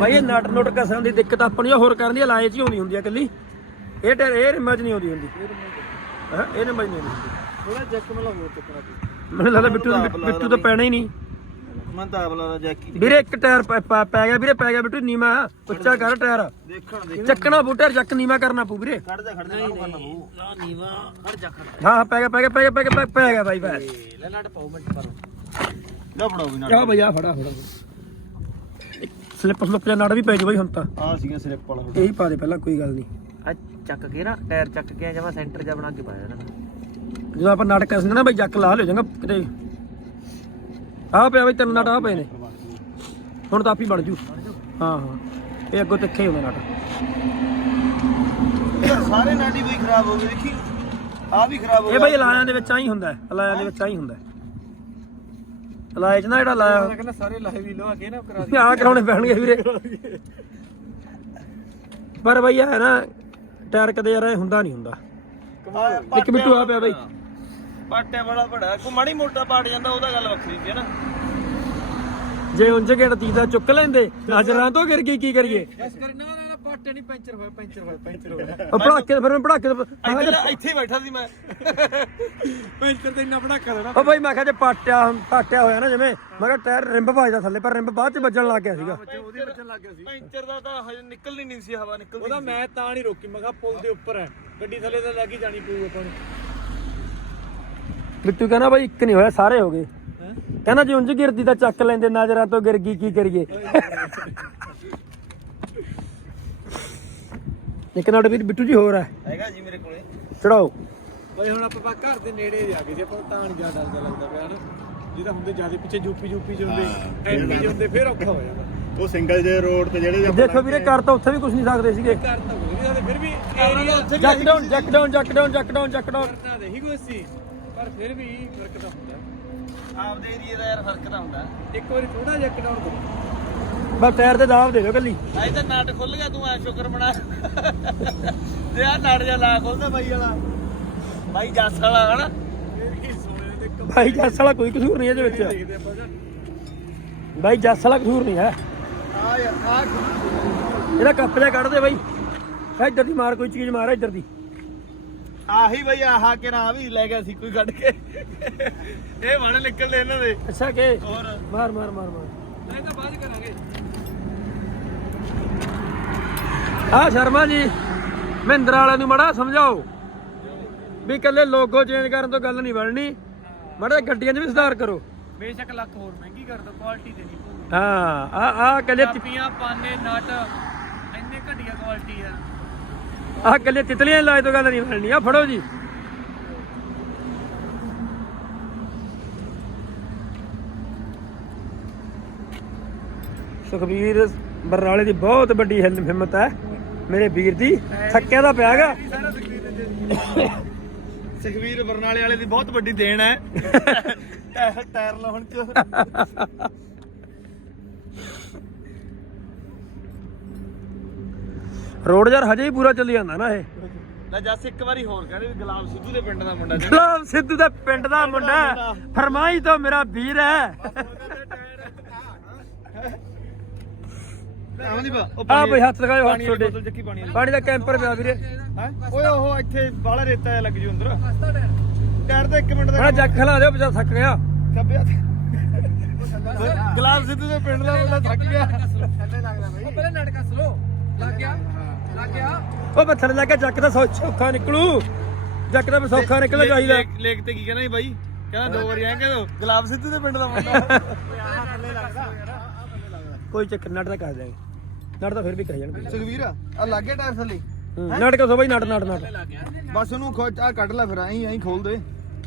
ਭਾਈ ਇਹ ਨਟ ਨੁਟ ਕਸਣ ਦੀ ਦਿੱਕਤ ਆਪਣੀ ਆ, ਹੋਰ ਕਰਨ ਦੀ ਲਾਏ ਚ ਹੀ ਆਉਂਦੀ ਹੁੰਦੀ ਆ ਇਕੱਲੀ। ਇਹ ਟਾਇਰ ਇਹ ਰਿਮਜ ਨਹੀਂ ਆਉਂਦੀ ਹੁੰਦੀ। ਹਾਂ ਇਹ ਰਿਮਜ ਨਹੀਂ ਆਉਂਦੀ। ਥੋੜਾ ਜੈਕ ਮਲਾ ਹੋਰ ਚੱਕਣਾ ਮੈਨੂੰ ਲੱਗਦਾ ਬਿੱਟੂ ਬਿੱਟੂ ਤਾਂ ਪੈਣਾ ਹੀ ਨਹੀਂ। ਮੈਂ ਤਾਂ ਆਪ ਲਾਦਾ ਜੈਕੀ ਵੀਰੇ ਇੱਕ ਟਾਇਰ ਪੈ- ਪੈ ਪੈ ਗਿਆ ਵੀਰੇ ਪੈ ਗਿਆ ਬਿੱਟੂ ਨੀਮਾ ਉੱਚਾ ਕਰ ਟਾਇਰ। ਦੇਖਣ ਦੇ ਚੱਕਣਾ ਬੂਟੇ ਚੱਕ ਨੀਮਾ ਕਰਨਾ ਪੂ ਵੀਰੇ। ਖੜ ਜਾ ਖੜ ਜਾ ਕਾਹਨੂੰ ਕਰਨਾ ਬੂ ਹਾਂ ਹਾਂ ਪੈ ਗਿਆ ਪੈ ਗਿਆ ਪੈ ਗਿਆ ਪੈ ਗਿਆ ਪੈ- ਪੈ ਗਿਆ ਬਾਈ ਬਸ। ਲੈ ਲੱਟ ਪਾਉ ਮਿੰਟ ਪਰ ਲੈ ਫੜਾਓ ਵੀ ਆ ਬਈ ਆ ਫੜਾ ਫੜਾ। ਸਲਿੱਪ ਸਲਿੱਪ ਜਾਂ ਨੜ ਵੀ ਪੈ ਜੂ ਬਾਈ ਹੁਣ ਤਾਂ। ਆ ਸੀਗਾ ਸਲਿੱਪ ਵਾਲਾ ਇਹੀ ਪਾ ਦੇ ਪਹਿਲਾਂ ਕੋਈ ਗੱਲ ਨਹੀਂ। ਆ ਚੱਕ ਕੇ ਨਾ ਟਾਇਰ ਚੱਕ ਕੇ ਜਮਾ ਸੈਂਟਰ ਜਾ ਬਣਾ ਕੇ ਪਾਇਆ ਨਾ। ਜਦੋਂ ਆਪਾਂ ਨਟ ਕਸਨੇ ਨਾ ਬਾਈ ਜੱਕ ਲਾ ਲਿਓ ਜਾਂਗਾ ਕਿਤੇ ਆ ਪਿਆ ਬਈ ਤਿੰਨ ਨਟ ਆ ਪਏ ਨੇ। ਹੁਣ ਤਾਂ ਆਪ ਹੀ ਬਣ ਜੂ। ਹਾਂ ਹਾਂ। ਇਹ ਅੱਗੋਂ ਤਿੱਖੇ ਹੁੰਦੇ ਨਟ। ਸਾਰੇ ਨਾਡੀ ਬਈ ਖਰਾਬ ਹੋ ਗਏ ਦੇਖੀ। ਆ ਵੀ ਖਰਾਬ ਹੋ ਇਹ ਬਈ ਅਲਾਇਆਂ ਦੇ ਵਿੱਚ ਆਈ ਹੁੰਦਾ ਹੈ ਅਲਾਇਆਂ ਦੇ ਵਿੱਚ ਆਈ ਹੁੰਦਾ ਹੈ। ਚ ਨਾ ਜਿਹੜਾ ਲਾਇਆ ਕਹਿੰਦਾ ਸਾਰੇ ਲਾਏ ਵੀ ਲਵਾ ਕੇ ਨਾ ਕਰਾ ਆ ਕਰਾਉਣੇ ਪੈਣਗੇ ਵੀਰੇ। ਪਰ ਬਈ ਹੈ ਨਾ ਟਾਇਰ ਕਦੇ ਯਾਰ ਇਹ ਹੁੰਦਾ ਨਹੀਂ ਹੁੰਦਾ। ਇੱਕ ਮਿੱਟੂ ਆ ਪਿਆ ਬਈ। ਪਾਟਿਆ ਬੜਾ ਬੜਾ ਕੋ ਮਾੜੀ ਮੋਟਾ ਪਾਟ ਜਾਂਦਾ ਉਹਦਾ ਗੱਲ ਵੱਖਰੀ ਸੀ ਨਾ? ਜੇ ਉਂਝ ਗਿਣਤੀ ਦਾ ਚੁੱਕ ਲੈਂਦੇ ਨਜ਼ਰਾਂ ਤੋਂ ਗਿਰ ਗਈ ਕੀ ਕਰੀਏ? ਇਸ ਕਰੀ ਨਾ ਨਾ ਪਾਟੇ ਨਹੀਂ ਪੈਂਚਰ ਹੋਇਆ ਪੈਂਚਰ ਹੋਇਆ ਪੈਂਚਰ ਹੋਇਆ। ਉਹ ਪੜਾਕੇ ਫਿਰ ਮੈਂ ਪੜਾਕੇ ਇੱਥੇ ਇੱਥੇ ਬੈਠਾ ਸੀ ਮੈਂ। ਪੈਂਚਰ ਤੇ ਇੰਨਾ ਪੜਾਕਾ ਦੇਣਾ ਉਹ ਬਈ ਮੈਂ ਕਿਹਾ ਜੇ ਪਾਟਿਆ ਪਾਟਿਆ ਹੋਇਆ ਨਾ ਜਿਵੇਂ ਮੈਂ ਕਿਹਾ ਟਾਇਰ ਰਿੰਬ ਵੱਜਦਾ ਥੱਲੇ ਪਰ ਰਿੰਬ ਬਾਅਦ ਚ ਵੱਜਣ ਲੱਗ ਗਿਆ ਸੀਗਾ। ਉਹਦੇ ਬੱਚਣ ਲੱਗ ਗਿਆ ਸੀ। ਪੈਂਚਰ ਦਾ ਤਾਂ ਹਜੇ ਨਿਕਲਣੀ ਨਹੀਂ ਸੀ ਹਵਾ ਨਿਕਲਦੀ ਉਹਦਾ ਮੈਂ ਤਾਂ ਨਹੀਂ ਰੋਕੀ ਮੈਂ ਕਿਹਾ ਪੁਲ ਦੇ ਉੱਪਰ ਹੈ। ਗੱਡੀ ਥੱਲੇ ਤਾਂ ਲੱਗ ਹੀ ਜਾਣੀ ਪਊ ਆਪਾਂ ਨੂੰ। ਬਿੱਟੂ ਕਹਿੰਦਾ ਬਾਈ ਇੱਕ ਨਹੀਂ ਹੋਇਆ ਸਾਰੇ ਹੋ ਗਏ? ਕਹਿੰਦਾ ਜੇ ਉਂਝ ਗਿਰਦੀ ਤਾਂ ਚੱਕ ਲੈਂਦੇ ਨਜ਼ਰਾਂ ਤੋਂ ਗਿਰ ਗਈ ਕੀ ਕਰੀਏ? ਇੱਕ ਨਾਟ ਵੀਰ ਬਿੱਟੂ ਜੀ ਹੋਰ ਹੈ। ਹੈਗਾ ਜੀ ਮੇਰੇ ਕੋਲੇ। ਚੜਾਓ। ਬਈ ਹੁਣ ਆਪਾਂ ਘਰ ਦੇ ਨੇੜੇ ਜਾ ਕੇ ਜੇ ਆਪਾਂ ਤਾਂ ਨਹੀਂ ਜ਼ਿਆਦਾ ਡਰਦਾ ਲੱਗਦਾ ਪਿਆ ਨਾ ਜਿਹਦਾ ਹੁੰਦੇ ਜ਼ਿਆਦਾ ਪਿੱਛੇ ਯੂਪੀ ਯੂਪੀ ਚ ਹੁੰਦੇ ਐਮਪੀ ਚ ਹੁੰਦੇ ਫਿਰ ਔਖਾ ਹੋ ਜਾਂਦਾ। ਉਹ ਸਿੰਗਲ ਜੇ ਰੋਡ ਤੇ ਜਿਹੜੇ ਦੇਖੋ ਵੀਰੇ ਕਰ ਤਾਂ ਉੱਥੇ ਵੀ ਕੁਝ ਨਹੀਂ ਸਕਦੇ ਸੀਗੇ। ਘਰ ਤਾਂ ਹੋ ਨਹੀਂ ਸਕਦੇ ਫਿਰ ਵੀ ਏਰੀਆ ਉੱਥੇ jack down jack down jack down jack down jack down ਕਰਨਾ ਨਹੀਂ ਕੋਈ ਸੀ। ਪਰ ਫਿਰ ਵੀ ਫ਼ਰਕ ਤਾਂ ਹੁੰਦਾ। ਆਪਦੇ ਏਰੀਏ ਦਾ ਯਾਰ ਫ਼ਰਕ ਤਾਂ ਹੁੰਦਾ। ਇੱਕ ਵਾਰੀ ਥੋੜਾ ਜਿਹਾ ਕਡਾਊਨ ਕਰੋ। ਬਸ ਟਾਇਰ ਤੇ ਦਾਬ ਦੇ ਦਿਓ ਕੱਲੀ। ਅਜੇ ਤਾਂ ਨਟ ਖੁੱਲ ਗਿਆ ਤੂੰ ਐ ਸ਼ੁਕਰ ਮਨਾ ਤੇ ਆ ਨਟ ਜਾ ਲਾ ਖੁੱਲਦਾ ਬਾਈ ਵਾਲਾ। ਬਾਈ ਜੱਸ ਵਾਲਾ ਹਨਾ? ਭਾਈ ਜੱਸ ਵਾਲਾ ਕੋਈ ਕਸੂਰ ਨਹੀਂ ਇਹਦੇ ਵਿੱਚ। ਦੇਖਦੇ ਆਪਾਂ ਜੱਸ ਵਾਲਾ ਕਸੂਰ ਨਹੀਂ ਹੈ। ਆ ਯਾਰ ਆ ਇਹਦਾ ਕੱਪ ਜਿਹਾ ਕੱਢ ਦੇ ਬਾਈ। ਇੱਧਰ ਦੀ ਮਾਰ ਕੋਈ ਚੀਜ਼ ਮਾਰ ਇੱਧਰ ਦੀ। ਆਹੀ ਬਈ ਆਹਾ ਕਿ ਨਾ ਵੀ ਲੈ ਗਿਆ ਸੀ ਕੋਈ ਕੱਢ ਕੇ। ਇਹ ਵੜ ਨਿਕਲਦੇ ਇਹਨਾਂ ਦੇ। ਅੱਛਾ ਕਿ? ਹੋਰ। ਮਾਰ ਮਾਰ ਮਾਰ ਮਾਰ। ਨਹੀਂ ਤਾਂ ਬਾਅਦ ਕਰਾਂਗੇ। ਆ ਸ਼ਰਮਾ ਜੀ ਮਹਿੰਦਰਾ ਵਾਲਿਆਂ ਨੂੰ ਮੜਾ ਸਮਝਾਓ। ਵੀ ਇਕੱਲੇ ਲੋਗੋ ਚੇਂਜ ਕਰਨ ਤੋਂ ਗੱਲ ਨਹੀਂ ਬਣਨੀ। ਮੜਾ ਗੱਡੀਆਂ 'ਚ ਵੀ ਸੁਧਾਰ ਕਰੋ। ਬੇਸ਼ੱਕ ਲੱਖ ਹੋਰ ਮਹਿੰਗੀ ਕਰ ਦੋ ਕੁਆਲਿਟੀ ਤੇ ਨਹੀਂ ਹਾਂ ਆ ਆ ਕੱਲੇ ਚਾਪੀਆਂ ਪਾਨੇ ਨਟ ਇੰਨੇ ਘਟੀਆ ਕੁਆਲਿਟੀ ਆ। ਆ ਕੱਲੇ ਤਿਤਲੀਆਂ ਲਾਜ ਤੋਂ ਗੱਲ ਨਹੀਂ ਬਣਨੀ। ਆ ਫੜੋ ਜੀ। ਸੁਖਬੀਰ ਬਰਨਾਲੇ ਦੀ ਬਹੁਤ ਵੱਡੀ ਹਿੰਮ- ਹਿੰਮਤ ਹੈ। ਮੇਰੇ ਵੀਰ ਦੀ ਥੱਕਿਆ ਦਾ ਪਿਆਗਾ ਸਕਰੀਨ ਤੇ ਸੁਖਵੀਰ ਬਰਨਾਲੇ ਵਾਲੇ ਦੀ ਬਹੁਤ ਵੱਡੀ ਦੇਣ ਹੈ। ਟਾਇਰ ਲਾਉਣ ਚ ਰੋਡ ਯਾਰ ਹਜੇ ਹੀ ਪੂਰਾ ਚੱਲੀ ਜਾਂਦਾ ਨਾ ਇਹ। ਲੈ ਜੱਸ ਇੱਕ ਵਾਰੀ ਹੋਰ ਕਹਿੰਦੇ ਵੀ ਗੁਲਾਬ ਸਿੱਧੂ ਦੇ ਪਿੰਡ ਦਾ ਮੁੰਡਾ ਜੀ ਗੁਲਾਬ ਸਿੱਧੂ ਦਾ ਪਿੰਡ ਦਾ ਮੁੰਡਾ। ਹੈ। ਫਰਮਾਈ ਤੋਂ ਮੇਰਾ ਵੀਰ ਹੈ। ਆ ਬਈ ਹੱਥ ਲਗਾਓ ਹੱਥ ਚੱਕੀ ਪਾਣੀ ਦਾ ਕੈਂਪਰ ਪਿਆ ਵੀਰੇ। ਓਏ ਉਹ ਇੱਥੇ ਬਾਹਲਾ ਰੇਤਾ ਲੱਗ ਜੂ ਅੰਦਰ। ਟਾਇਰ। ਤਾਂ 1 ਮਿੰਟ ਦਾ ਬੜਾ ਜੱਗ ਖਲਾ ਦਿਓ ਬਚਾ ਥੱਕ ਗਿਆ। ਗੁਲਾਬ ਸਿੱਧੂ ਦੇ ਪਿੰਡ ਦਾ ਮੁੰਡਾ ਥੱਕ ਗਿਆ। ਉਹ ਪਹਿਲਾਂ ਨਟ ਕੱਸ ਲੋ ਲੱਗ ਗਿਆ ਲੱਗ ਗਿਆ। ਉਹ ਥੱਲੇ ਲੱਗਾ ਜੱਕ ਦਾ ਸੌ- ਸੌਖਾ ਨਿਕਲੂ। ਜੱਕ ਦਾ ਵੀ ਸੌਖਾ ਨਿਕਲ ਚਾਹੀਦਾ। ਲੇਕ ਤੇ ਕੀ ਕਹਿੰਦਾ ਸੀ ਬਾਈ? ਕਹਿੰਦਾ ਦੋ ਵਾਰੀ ਐਂ ਕਹਿੰਦਾ ਗੁਲਾਬ ਸਿੱਧੂ ਦੇ ਪਿੰਡ ਦਾ ਮੁੰਡਾ। [LAUGHS] ਕੋਈ ਚੱਕਰ ਨਟ ਦਾ ਕਰ ਜਾਗੇ ਨਟ ਤਾਂ ਫਿਰ ਵੀ ਕਹਿ ਜਾਣਗੇ। ਸੁਖਵੀਰ ਆ ਲੱਗੇ ਟਾਇਰ ਥੱਲੇ। ਨਟ ਕੇ ਸੋ ਬਾਈ ਨਟ ਨਟ ਨਟ ਬਸ ਉਹਨੂੰ ਖੋਚ ਆ ਕੱਢ ਲੈ ਫਿਰ ਐਂ ਐਂ ਖੋਲ ਦੇ।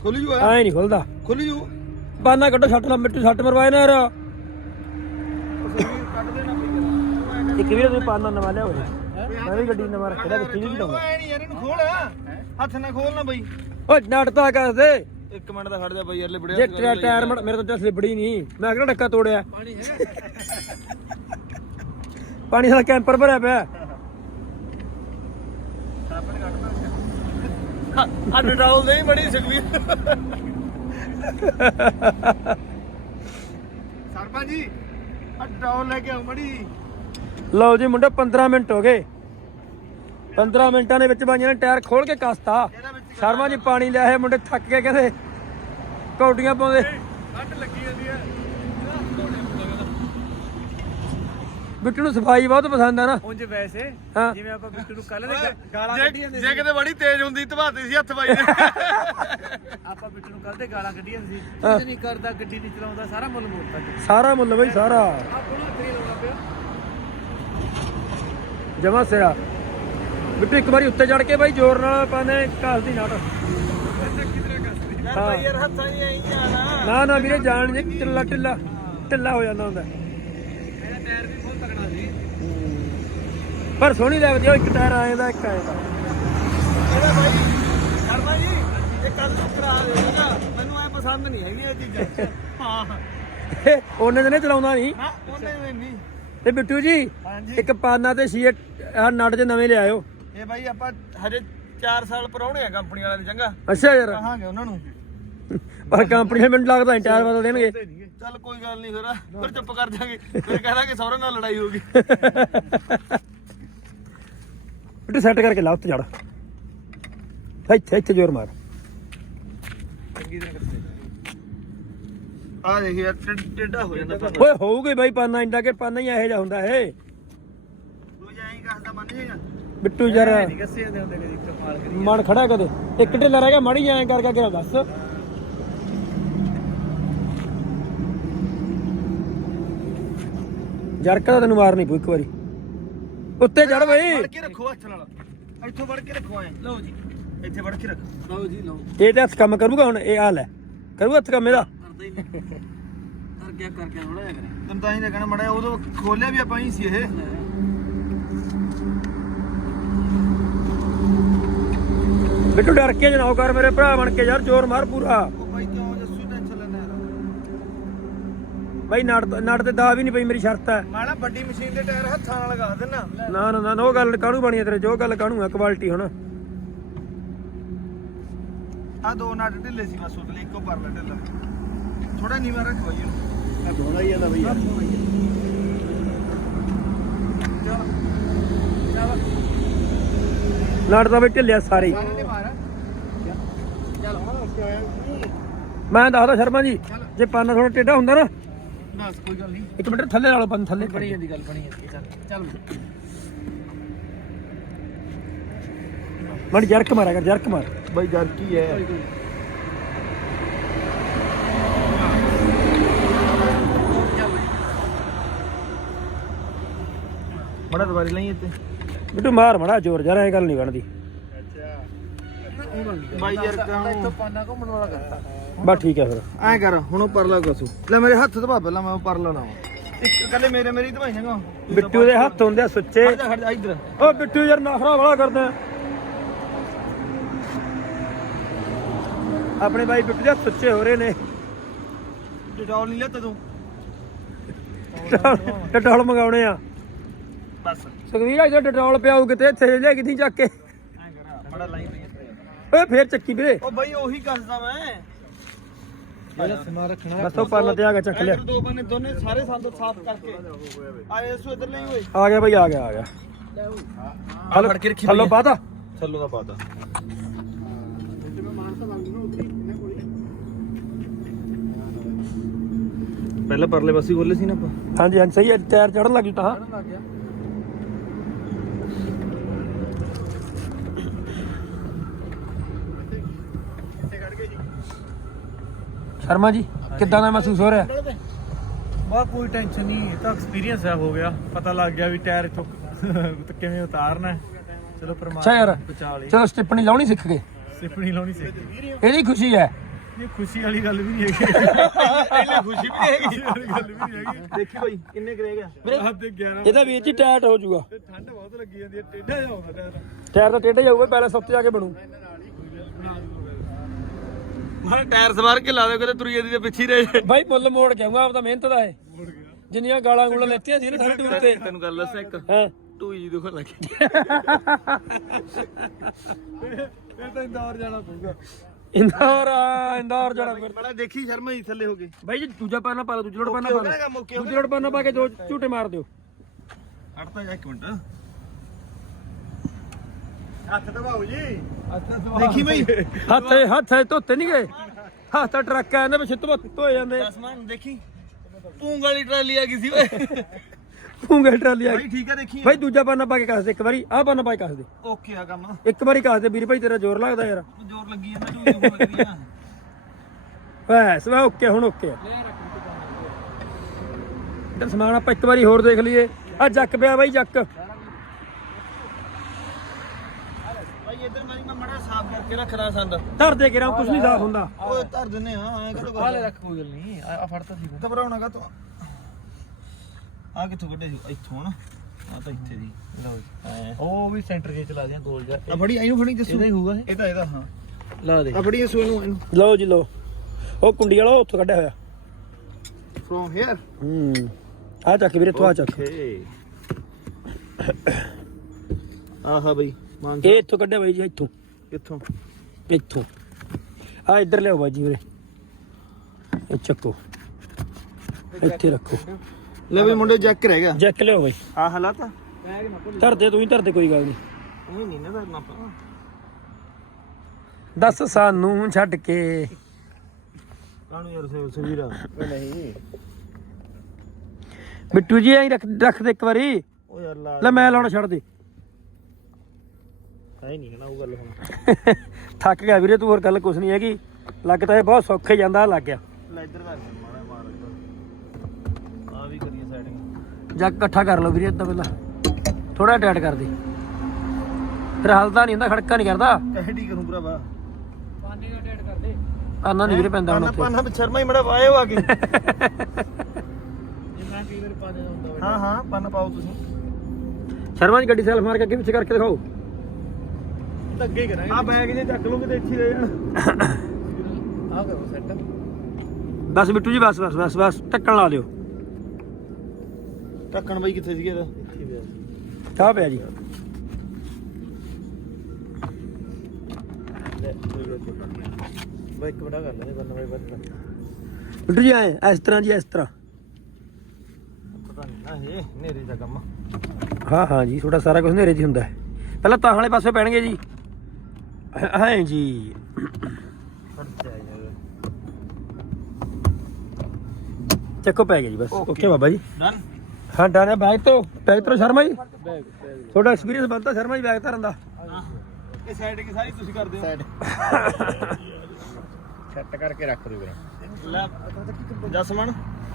ਖੁੱਲ ਜੂ ਐ ਨਹੀਂ ਖੁੱਲਦਾ। ਖੁੱਲ ਜੂ? ਬਾਨਾ ਕੱਢੋ ਛੱਟ ਲਾ ਮਿੱਟੂ ਛੱਟ ਮਰਵਾਏ ਨਾ ਯਾਰ। ਇੱਕ ਵੀਰ ਤੁਸੀਂ ਪਾਨਾ ਨਵਾਂ ਲਿਆ ਹੋਇਆ ਮੈਂ ਵੀ ਗੱਡੀ ਨਵਾਂ ਰੱਖਿਆ ਵਿੱਚ ਵੀ ਲਾਉਂਗਾ ਐ ਨਹੀਂ ਯਾਰ ਇਹਨੂੰ ਖੋਲ। ਹੱਥ ਨਾਲ ਖੋਲ ਨਾ ਬਈ। ਓਏ ਨਟ ਤਾਂ ਕਰ ਦੇ। ਇੱਕ ਮਿੰਟ ਦਾ ਖੜ ਜਾ ਬਈ ਯਾਰ ਲਿਬੜਿਆ ਜੇ ਤੇਰਾ ਟਾਇਰ ਮੜ- ਮੇਰੇ ਤੋਂ ਤਾਂ ਸਲਿਪੜੀ ਨਹੀਂ ਮੈਂ ਕਿਹੜਾ ਡੱਕਾ ਤੋੜਿਆ? ਪਾਣੀ ਵਾਲਾ ਕੈਂਪਰ ਭਰਿਆ ਪਿਆ। ਅੱਡ ਡਾਲ ਦੇ ਬੜੀ ਸੁਖਵੀਰ ਸਰਪੰਚ ਜੀ ਅੱਡ ਡਾਲ ਲੈ ਕੇ ਆਓ ਮੜੀ। ਲਓ ਜੀ ਮੁੰਡਾ 15 ਮਿੰਟ ਹੋ ਗਏ। 15 ਮਿੰਟਾਂ ਦੇ ਵਿੱਚ ਬਾਈਆਂ ਨੇ ਟਾਇਰ ਖੋਲ ਕੇ ਕਸਤਾ। ਸ਼ਰਮਾ ਜੀ ਪਾਣੀ ਲਿਆ ਇਹ ਮੁੰਡੇ ਥੱਕ ਕੇ ਕਹਿੰਦੇ। ਕੌਡੀਆਂ ਪਾਉਂਦੇ। ਅੱਡ ਲੱਗੀ ਜਾਂਦੀ ਹੈ ਬਿੱਟੂ ਨੂੰ ਸਫ਼ਾਈ ਬਹੁਤ ਪਸੰਦ ਆ ਨਾ। ਉਂਝ ਵੈਸੇ ਜਿਵੇਂ ਆਪਾਂ ਬਿੱਟੂ ਨੂੰ ਕੱਲ ਦੇ ਗਾਲਾਂ ਕੱਢੀਆਂ ਜੇ ਕਿਤੇ ਬੜੀ ਤੇਜ਼ ਹੁੰਦੀ ਧਵਾਤੀ ਸੀ ਹੱਥ ਬਾਈ [LAUGHS] ਆਪਾਂ ਬਿੱਟੂ ਨੂੰ ਕੱਲ ਦੇ ਗਾਲਾਂ ਕੱਢੀਆਂ ਸੀ। ਕੁਝ ਨਹੀਂ ਕਰਦਾ ਗੱਡੀ ਨਹੀਂ ਚਲਾਉਂਦਾ ਸਾਰਾ ਮੁੱਲ ਮੋੜਤਾ ਸਾਰਾ ਮੁੱਲ ਬਈ ਸਾਰਾ। ਆਪਾਂ ਨੂੰ ਹੱਥ ਲਾਉਣਾ ਪਿਆ। ਜਮਾ ਸਿਰਾ। ਬਿੱਟੂ ਇੱਕ ਵਾਰੀ ਉੱਤੇ ਚੜ ਕੇ ਬਾਈ ਜ਼ੋਰ ਨਾਲ ਨਾਟ ਹਾਂ ਯਾਰ ਹੱਥਾਂ ਦੀ ਆਣਾ ਨਾ ਨਾ ਵੀਰੇ ਜਾਣ ਜੇ ਢਿੱਲਾ ਢਿੱਲਾ ਢਿੱਲਾ ਹੋ ਜਾਂਦਾ ਹੁੰਦਾ। ਮੇਰਾ ਟਾਇਰ ਵੀ ਫੁੱਲ ਤਕੜਾ ਸੀ ਪਰ ਸੋਹਣੀ ਲੱਗਦੀ ਉਹ ਇੱਕ ਟਾਇਰ ਆਏ ਦਾ ਇੱਕ ਆਏ ਦਾ। ਇਹਦਾ ਬਾਈ ਸ਼ਰਮਾ ਜੀ। ਇਹ ਕੱਲ ਨੂੰ ਕਰਾ ਦੇਗਾ ਮੈਨੂੰ ਐ ਪਸੰਦ ਨਹੀਂ ਹੈਗੀਆਂ ਇਹ ਚੀਜ਼ਾਂ। ਹਾਂ। ਉਹਨੇ ਦਿਨੇ ਚਲਾਉਂਦਾ ਨਹੀਂ ਨਾ ਉਹਨੇ ਨਹੀਂ। ਤੇ ਬਿੱਟੂ ਜੀ ਇੱਕ ਪਾਨਾ ਤੇ ਸ਼ੀਟ ਆ ਨਟ ਜੇ ਨਵੇਂ ਲਿਆਇਓ। ਇਹ ਬਾਈ ਆਪਾਂ ਹਜੇ 4 ਸਾਲ ਪਰਾਉਣੇ ਆ ਕੰਪਨੀ ਵਾਲਿਆਂ ਦੇ ਚੰਗਾ? ਅੱਛਾ ਯਾਰ। ਕਹਾਂਗੇ ਉਹਨਾਂ ਨੂੰ। ਪਰ ਕੰਪਨੀ ਨੇ ਮੈਨੂੰ ਲੱਗਦਾ ਟਾਇਰ ਬਦਲ ਦੇਣਗੇ। ਚੱਲ ਕੋਈ ਗੱਲ ਨਹੀਂ ਫਿਰ ਫਿਰ ਚੁੱਪ ਕਰ ਜਾਾਂਗੇ। ਫਿਰ ਕਹਦਾ ਕਿ ਸਹੁਰੇ ਨਾਲ ਲੜਾਈ ਹੋਊਗੀ ਬਿੱਟੂ ਸੈੱਟ ਕਰਕੇ ਲਾ ਉੱਤੇ ਚੜ। ਇੱਥੇ ਇੱਥੇ ਜ਼ੋਰ ਮਾਰ। ਚੰਗੀ ਤਰ੍ਹਾਂ ਕਰਦੇ। ਆ ਦੇਖ ਯਾਰ ਟੇਡਾ ਹੋ ਜਾਂਦਾ ਓਏ ਹੋਊਗੀ ਬਾਈ ਪਾਨਾ ਇੰਡਾ ਕੇ ਪਾਨਾ ਹੀ ਇਹੋ ਜਿਹਾ ਹੁੰਦਾ ਏ ਤੂੰ ਜਾਈਂ ਕਹਦਾ ਮੰਨ ਜਾਏਗਾ? ਬਿੱਟੂ ਯਾਰ। ਨਹੀਂ ਕੱਸੇ ਜਾਂਦੇ ਹੁੰਦੇ ਕਦੀ ਕਮਾਲ ਕਰੀ ਮਨ ਖੜਾ ਕਦੇ। ਇੱਕ ਢਿੱਲਾ ਰਹਿ ਗਿਆ ਮਾੜੀ ਜਾਏ ਕਰ ਕਰਕੇ ਦੱਸ ਜਰਕਾ ਤਾਂ ਤੈਨੂੰ ਮਾਰਨੀ ਪਊ ਇੱਕ ਵਾਰੀ। ਉੱਤੇ ਚੜ ਬਈ। ਵੜ ਕੇ ਰੱਖੋ ਹੱਥ ਨਾਲ। ਇੱਥੋਂ ਵੜ ਕੇ ਰੱਖੋ ਐ। ਲਓ ਜੀ। ਇੱਥੇ ਵੜ ਕੇ ਰੱਖ। ਲਓ ਜੀ ਲਓ। ਇਹ ਤੇ ਹੱਥ ਕੰਮ ਕਰੂਗਾ ਹੁਣ ਇਹ ਹਾਲ ਹੈ ਕਰੂ ਹੱਥ ਕੰਮ ਇਹਦਾ। ਕਰਦਾ ਹੀ ਨਹੀਂ। ਕਰ ਗਿਆ ਕਰ ਗਿਆ ਥੋੜਾ ਜਿਹਾ ਕਰੇ ਤੈਨੂੰ ਤਾਂ ਹੀ ਲੱਗਣਾ ਮੜਾ ਉਦੋਂ ਖੋਲਿਆ ਵੀ ਆਪਾਂ ਹੀ ਸੀ ਇਹ। ਬਿੱਟੂ ਡਰ ਕੇ ਜਨਾਓ ਕਰ ਮੇਰੇ ਭਰਾ ਬਣ ਕੇ ਯਾਰ ਜ਼ੋਰ ਮਾਰ ਪੂਰਾ। ਉਹ ਬਾਈ ਕਿਉਂ ਜੱਸੂ ਟੈਨਸ਼ਨ ਲੈਣਾ ਯਾਰ। ਬਾਈ ਨੜ ਨੜ ਤੇ ਦਾ ਵੀ ਨਹੀਂ ਪਈ ਮੇਰੀ ਸ਼ਰਤ ਹੈ। ਮਾੜਾ ਵੱਡੀ ਮਸ਼ੀਨ ਦੇ ਟਾਇਰ ਹੱਥਾਂ ਨਾਲ ਲਗਾ ਦੇਣਾ। ਨਾ ਨਾ ਨਾ ਉਹ ਗੱਲ ਕਾਹਨੂੰ ਬਣੀ ਹੈ ਤੇਰੇ ਜੋ ਗੱਲ ਕਾਹਨੂੰ ਹੈ ਕੁਆਲਿਟੀ ਹੁਣ? ਆ ਦੋ ਨਾਟ ਢਿੱਲੇ ਸੀ ਬਸ ਉਹਦੇ ਲਈ ਇੱਕੋ ਪਰ ਲੈ ਢਿੱਲਾ। ਥੋੜਾ ਨੀਵਾ ਰੱਖ ਬਾਈ ਇਹਨੂੰ। ਆ ਦੋਣਾ ਹੀ ਜਾਂਦਾ ਬਈ ਯਾਰ। ਨੜ ਤਾਂ ਬਈ ਢਿੱਲਿਆ ਸਾਰੇ। ਹੀ। ਮਾਰ ਮੈਂ ਦੱਸਦਾ ਸ਼ਰਮਾ ਜੀ ਜੇ ਪਾਨਾ ਥੋੜਾ ਟੇਢਾ ਹੁੰਦਾ ਨਾ। ਬਸ ਕੋਈ ਗੱਲ ਨਹੀਂ। ਇੱਕ ਮਿੰਟ ਥੱਲੇ ਲਾ ਲਓ ਪੰਨ ਥੱਲੇ। ਬਣੀ ਜਾਂਦੀ ਗੱਲ ਬਣੀ ਜਾਂਦੀ ਚੱਲ। ਚੱਲ। ਮੜ ਜਰਕ ਮਾਰਿਆ ਕਰ ਜਰਕ ਮਾਰ। ਬਾਈ ਜਰ ਕੀ ਹੈ। ਮੜਾ ਦਵਾਰੀ ਲਈ ਇੱਥੇ। ਬਿੱਟੂ ਮਾਰ ਮੜਾ ਜ਼ੋਰ ਜਰਾ ਇਹ ਗੱਲ ਨਹੀਂ ਬਣਦੀ। ਬਾਈ ਯਾਰ ਇੱਥੋਂ ਪਾਨਾ ਘੁੰਮਣ ਵਾਲਾ ਕਰਤਾ। ਬਸ ਠੀਕ ਹੈ ਫਿਰ। ਐ ਕਰ ਹੁਣ ਉਹ ਪਰਲਾ ਕਸੂ। ਲੈ ਮੇਰੇ ਹੱਥ ਦਬਾ ਪਹਿਲਾਂ ਮੈਂ ਉਹ ਪਰਲਾ ਨਾ ਇੱਕ ਕੱਲੇ ਮੇਰੇ ਮੇਰੀ ਦਵਾਈ ਜਾਂਗਾ ਬਿੱਟੂ ਦੇ ਹੱਥ ਹੁੰਦੇ ਆ ਸੁੱਚੇ। ਖੜ ਜਾ ਖੜ ਜਾ ਇੱਧਰ। ਓ ਬਿੱਟੂ ਯਾਰ ਨਖਰਾ ਵਾਲਾ ਕਰਦਾ। ਆਪਣੇ ਬਾਈ ਬਿੱਟੂ ਦੇ ਹੱਥ ਸੁੱਚੇ ਹੋ ਰਹੇ ਨੇ। ਡਿਟੋਲ ਨਹੀਂ ਲੈਤਾ ਤੂੰ। ਡਟੋਲ ਮੰਗਾਉਣੇ ਆ। ਬਸ। ਸੁਖਵੀਰ ਇਹਦਾ ਡਟੋਲ ਪਿਆਉ ਕਿਤੇ ਇੱਥੇ ਲੈ ਕਿੱਥੇ ਚੱਕ ਕੇ। ਐ ਕਰ ਬੜਾ ਲਾਈ ਪਈ ਇੱਥੇ ਓਏ ਫੇਰ ਚੱਕੀ ਵੀਰੇ। ਉਹ ਬਾਈ ਉਹੀ ਕੱਸਦਾ ਮੈਂ। ਜਿਹੜਾ ਸਮਾਨ ਰੱਖਣਾ ਬਸ ਉਹ ਪੰਨ ਤੇ ਆ ਕੇ ਚੱਕ ਲਿਆ। ਇੱਧਰ ਦੋ ਬੰਨੇ ਦੋਨੇ ਸਾਰੇ ਸੰਦ ਸਾਫ਼ ਕਰਕੇ। ਆਏ ਇਸੋ ਇੱਧਰ ਲਈ ਓਏ। ਆ ਗਿਆ ਬਾਈ ਆ ਗਿਆ ਆ ਗਿਆ। ਆ ਫੜ ਕੇ ਰੱਖੀ ਥੱਲੋਂ ਪਾਤਾ ਥੱਲੋਂ ਦਾ ਪਾਤਾ ਪਹਿਲਾਂ ਪਰਲੇ ਪਾਸੇ ਖੋਲੇ ਸੀ ਨਾ ਆਪਾਂ। ਹਾਂਜੀ ਹਾਂਜੀ ਸਹੀ ਹੈ ਟਾਇਰ ਚੜਨ ਲੱਗੀ ਤਾਂ। ਲੱਗ ਸ਼ਰਮਾ ਜੀ ਕਿੱਦਾਂ ਦਾ ਮਹਿਸੂਸ ਹੋ ਰਿਹਾ? ਬਾ ਕੋਈ ਟੈਨਸ਼ਨ ਨਹੀਂ ਇਹ ਤਾਂ ਐਕਸਪੀਰੀਅੰਸ ਹੈ ਹੋ ਗਿਆ। ਪਤਾ ਲੱਗ ਗਿਆ ਵੀ ਟਾਇਰ ਇੱਥੋਂ [LAUGHS] ਕਿਵੇਂ ਉਤਾਰਨਾ ਹੈ। ਚਲੋ ਅੱਛਾ ਯਾਰ ਬਚਾ ਲਈ ਚਲੋ ਸਟਿੱਪਣੀ ਲਾਉਣੀ ਸਿੱਖ ਗਏ ਸਿੱਪਣੀ ਲਾਉਣੀ ਸਿੱਖ ਇਹਦੀ ਖੁਸ਼ੀ ਹੈ। ਇਹ ਖੁਸ਼ੀ ਵਾਲੀ ਗੱਲ ਵੀ ਨਹੀਂ ਹੈਗੀ। ਪਹਿਲੇ ਖੁਸ਼ੀ ਵੀ ਨਹੀਂ ਹੈਗੀ। ਵਾਲੀ ਗੱਲ ਵੀ ਨਹੀਂ ਹੈਗੀ। ਦੇਖੀ ਬਾਈ ਕਿੰਨੇ ਕਰੇਗਾ ਮੇਰੇ ਹੱਥ ਤੇ 11 ਇਹਦਾ ਵੀਰ ਜੀ ਟਾਇਟ ਹੋ ਜਾਊਗਾ। ਤੇ ਠੰਡ ਬਹੁਤ ਲੱਗੀ ਜਾਂਦੀ ਹੈ ਟੇਢਾ ਜਿਹਾ ਹੁੰਦਾ ਟਾਇਰ। ਟਾਇਰ ਤਾਂ ਟੇਢਾ ਜਾਊਗਾ ਪਹਿਲਾਂ ਸੁੱਤੇ ਜਾ ਕੇ ਬਣੂ। ਮੈਂ ਟਾਇਰ ਸਵਾਰ ਕੇ ਲਾ ਦੇ ਕਿਤੇ ਤੁਰੀ ਜਾਂਦੀ ਤੇ ਪਿੱਛੇ ਹੀ ਰਹੇ ਬਾਈ ਮੁੱਲ ਮੋੜ ਕੇ ਆਉਂਗਾ ਆਪਦਾ ਮਿਹਨਤ ਦਾ ਹੈ ਜਿੰਨੀਆਂ ਗਾਲਾਂ ਗੂਲਾਂ ਲੈਤੀਆਂ ਸੀ ਨਾ ਸਾਰੇ ਟੂਰ ਤੇ ਤੈਨੂੰ ਗੱਲ ਦੱਸਾਂ ਇੱਕ। ਹਾਂ। ਟੂਈ ਜੀ ਦੁਖਣ ਲੱਗੀ ਇਹ ਤਾਂ ਇੰਦੌਰ ਜਾਣਾ ਪਊਗਾ। ਇੰਦੌਰ ਆ, ਇੰਦੌਰ ਜਾਣਾ ਫਿਰ ਬੜਾ ਦੇਖੀ ਸ਼ਰਮਾ ਜੀ ਥੱਲੇ ਹੋ ਗਏ ਬਾਈ ਜੀ ਦੂਜਾ ਪਾਣਾ ਪਾ ਲਓ ਦੂਜਾ ਲੋੜ ਪਾਣਾ ਹੋ ਪਾ ਹੋ ਦੂਜਾ ਲੋੜ ਪਾਣਾ ਪਾ ਕੇ ਦੋ ਝੂਟੇ ਮਾਰ ਦਿਓ। ਹਟਦਾ ਜਾ ਇੱਕ ਮਿੰਟ। ਹੱਥ ਦਬਾਓ ਜੀ। ਦੇਖੀ ਬਈ। ਹੱਥ ਹੱਥ ਧੋਤੇ ਨਹੀਂ ਗਏ? ਹੱਥ ਤਾਂ ਟਰੱਕ ਆ ਇਹਦੇ ਵਿੱਚ ਧੋਏ ਜਾਂਦੇ। ਅਸਮਾਨ ਦੇਖੀ। ਪੂੰਗ ਵਾਲੀ ਟਰਾਲੀ ਆ ਗਈ ਸੀ ਓਏ। ਪੂੰਗੇ ਟਰਾਲੀ ਆ ਗਈ। ਠੀਕ ਆ ਦੇਖੀ। ਬਾਈ ਦੂਜਾ ਪਾਣਾ ਪਾ ਕੇ ਕੱਸ ਦੇ ਇੱਕ ਵਾਰੀ। ਆਹ ਪਾਣਾ ਪਾ ਕੇ ਕੱਸ ਦੇ। ਓਕੇ ਆ ਕੰਮ। ਇੱਕ ਵਾਰੀ ਕੱਸ ਦੇ ਵੀਰ ਭਾਈ ਤੇਰਾ ਜ਼ੋਰ ਲੱਗਦਾ ਯਾਰ। ਜ਼ੋਰ ਲੱਗੀ ਜਾਂਦਾ ਟੂਈ ਦੁਖਣ ਲੱਗੀ ਆ ਬਸ ਵਾ ਓਕੇ ਹੁਣ ਓਕੇ ਆ। ਇੱਧਰ ਸਮਾਨ ਆਪਾਂ ਇੱਕ ਵਾਰੀ ਹੋਰ ਦੇਖ ਲਈਏ। ਆ ਜੱਕ ਪਿਆ ਬਾਈ ਜੱਕ। ਬਾਈ ਇੱਧਰ ਮਾਰੀ ਮੈਂ ਮੜਾ ਸਾਫ਼ ਕਰਕੇ ਰੱਖਦਾ ਸੰਦ। ਧਰ ਦੇ ਕੇ ਰਾਂ ਕੁਝ ਨਹੀਂ ਸਾਫ਼ ਹੁੰਦਾ। ਓਏ ਧਰ ਦਿੰਨੇ ਆ ਐ ਕਰੋ ਹਾਲੇ ਰੱਖ ਕੋਈ ਗੱਲ ਨਹੀਂ ਆ ਫੜਤਾ ਸੀ ਘਬਰਾਉਣਾ ਕਾ ਤੂੰ ਆ ਕਿੱਥੋਂ ਕੱਢੇ ਸੀ? ਇੱਥੋਂ ਨਾ। ਆ ਤਾਂ ਇੱਥੇ ਦੀ। ਲਓ ਜੀ ਉਹ ਵੀ ਸੈਂਟਰ ਜੇ ਚਲਾ ਦਿਆਂ ਗੋਲ ਜਾ ਆ ਫੜੀ ਇਹਨੂੰ ਫੜੀ ਦੱਸੋ। ਇਹਦਾ ਹੀ ਹੋਊਗਾ ਇਹ? ਤਾਂ ਇਹਦਾ ਹਾਂ। ਲਾ ਦੇ। ਆ ਫੜੀ ਇਸ ਇਹਨੂੰ ਇਹਨੂੰ। ਲਓ ਜੀ ਲਓ। ਉਹ ਕੁੰਡੀ ਵਾਲਾ ਉੱਥੋਂ ਕੱਢਿਆ ਹੋਇਆ। ਫਰੋਮ ਹੇਅਰ ਹੂੰ। ਆ ਚੱਕ ਵੀਰੇ ਤੂੰ ਆ ਚੱਕ। ਓਕੇ ਆਹਾ ਬਈ। ਮਾਨ ਇਹ ਇੱਥੋਂ ਕੱਢਿਆ ਬਾਈ ਜੀ ਇੱਥੋਂ। ਕਿੱਥੋਂ ਇੱਥੋਂ। ਆ ਇੱਧਰ ਲਿਆਓ ਬਾਈ ਜੀ ਵੀਰੇ। ਇਹ ਚੱਕੋ। ਇੱਥੇ ਰੱਖੋ। ਲੈ ਬਈ ਮੁੰਡੇ ਜੈਕ ਰਹਿ ਗਿਆ। ਜੈਕ ਲਿਆਓ ਬਾਈ। ਆ ਹਲਾਤਾ ਧਰ ਦੇ ਤੂੰ ਹੀ ਧਰ ਦੇ ਕੋਈ ਗੱਲ ਨਹੀਂ। ਉਹ ਨਹੀਂ ਨਾ ਕਰਨਾ ਪਾ ਦੱਸ ਸਾਨੂੰ ਛੱਡ ਕੇ। ਕਾਣੂ ਯਾਰ ਸੇ ਸਵੀਰਾ ਨਹੀਂ। ਬਿੱਟੂ ਜੀ ਐਂ ਰੱਖ ਰੱਖ ਦੇ ਇੱਕ ਵਾਰੀ। ਉਹ ਯਾਰ ਲਾ ਲੈ ਮੈਂ ਲਾਉਣਾ ਛੱਡ ਦੇ। ਹੈ ਨਹੀਂ ਨਾ ਉਹ ਗੱਲ ਹੁਣ। [LAUGHS] ਥੱਕ ਗਿਆ ਵੀਰੇ ਤੂੰ ਹੋਰ ਗੱਲ ਕੁਛ ਨਹੀਂ ਹੈਗੀ। ਲੱਗ ਤਾਂ ਇਹ ਬਹੁਤ ਸੌਖੇ ਜਾਂਦਾ ਲੱਗ ਗਿਆ। ਲੈ ਇੱਧਰ ਕਰ ਮਾਰਾ ਮਾਰ ਇੱਧਰ। ਆ ਵੀ ਕਰੀਏ ਸੈਟਿੰਗ ਜੱਗ ਇਕੱਠਾ ਕਰ ਲਓ ਵੀਰੇ ਏਦਾਂ ਪਹਿਲਾਂ। ਥੋੜਾ ਟਾਈਟ ਕਰ ਦੇ। ਫਿਰ ਹਲਦਾ ਨਹੀਂ ਹੁੰਦਾ ਖੜਕਾ ਨਹੀਂ ਕਰਦਾ। ਕਹਿ ਕਰੂੰ ਭਰਾਵਾ। ਪਾਣੀ ਦਾ ਡੇਟ ਕਰ ਦੇ। ਆਨਾ ਨਹੀਂ ਵੀਰੇ ਪੈਂਦਾ ਹੁਣ ਉੱਥੇ। ਪਾਣਾ ਸ਼ਰਮਾ ਹੀ ਮੜਾ ਵਾਏ ਆ ਕੇ। [LAUGHS] ਜੇ ਮੈਂ ਕਈ ਵਾਰ ਪਾ ਹੁੰਦਾ ਹਾਂ ਹਾਂ ਪੰਨ ਪਾਓ ਤੁਸੀਂ। ਸ਼ਰਮਾ ਦੀ ਗੱਡੀ ਸੈਲਫ ਮਾਰ ਕੇ ਅੱਗੇ ਪਿੱਛੇ ਕਰਕੇ ਦਿਖਾਓ। ਤਾਂ ਅੱਗੇ ਹੀ ਕਰਾਂਗੇ। ਆ ਬੈਗ ਜੇ ਚੱਕ ਲਓਗੇ ਤੇ ਇੱਥੇ ਹੀ ਰਹਿ ਜਾਣ। ਆ ਕਰੋ ਸੈੱਟ ਬਸ ਬਿੱਟੂ ਜੀ ਬਸ ਬਸ ਬਸ ਬਸ ਟੱਕਣ ਲਾ ਦਿਓ। ਢੱਕਣ ਬਾਈ ਕਿੱਥੇ ਸੀਗੇ ਇਹਦਾ? ਇੱਥੇ ਪਿਆ ਜੀ। ਬਾਈ ਇੱਕ ਬੜਾ ਕਰ ਬੰਨ ਬਾਈ ਬਿੱਟੂ ਜੀ ਆਏ ਇਸ ਤਰ੍ਹਾਂ ਜੀ ਇਸ ਤਰ੍ਹਾਂ। ਪਤਾ ਨਹੀਂ ਨਾ ਇਹ ਨੇਰੇ ਦਾ ਕੰਮ। ਹਾਂ ਹਾਂ ਜੀ ਤੁਹਾਡਾ ਸਾਰਾ ਕੁਝ ਹਨੇਰੇ 'ਚ ਹੀ ਹੁੰਦਾ ਹੈ। ਪਹਿਲਾਂ ਤਾਂ ਵਾਲੇ ਪਾਸੇ ਪੈਣਗੇ ਜੀ। ਹਾਂ ਜੀ ਚੱਕੋ ਪੈ ਗਿਆ ਜੀ ਬਸ. ਓਕੇ ਬਾਬਾ ਜੀ। ਡਨ ਹਾਂ ਡਨ ਹੈ। ਬੈਗ ਤੋਂ ਬੈਗ ਤੋਂ ਸ਼ਰਮਾ ਜੀ। ਤੁਹਾਡਾ ਐਕਸਪੀਰੀਅੰਸ ਬਣਦਾ ਸ਼ਰਮਾ ਜੀ ਬੈਗ ਧਰਨ ਦਾ। ਇਹ ਸੈਟਿੰਗ ਸਾਰੀ ਤੁਸੀਂ ਕਰਦੇ ਹੋ? ਸੈੱਟ [LAUGHS] ਕਰਕੇ ਰੱਖ ਦਿਓ ਵੀਰੇ। ਜਸਮਨ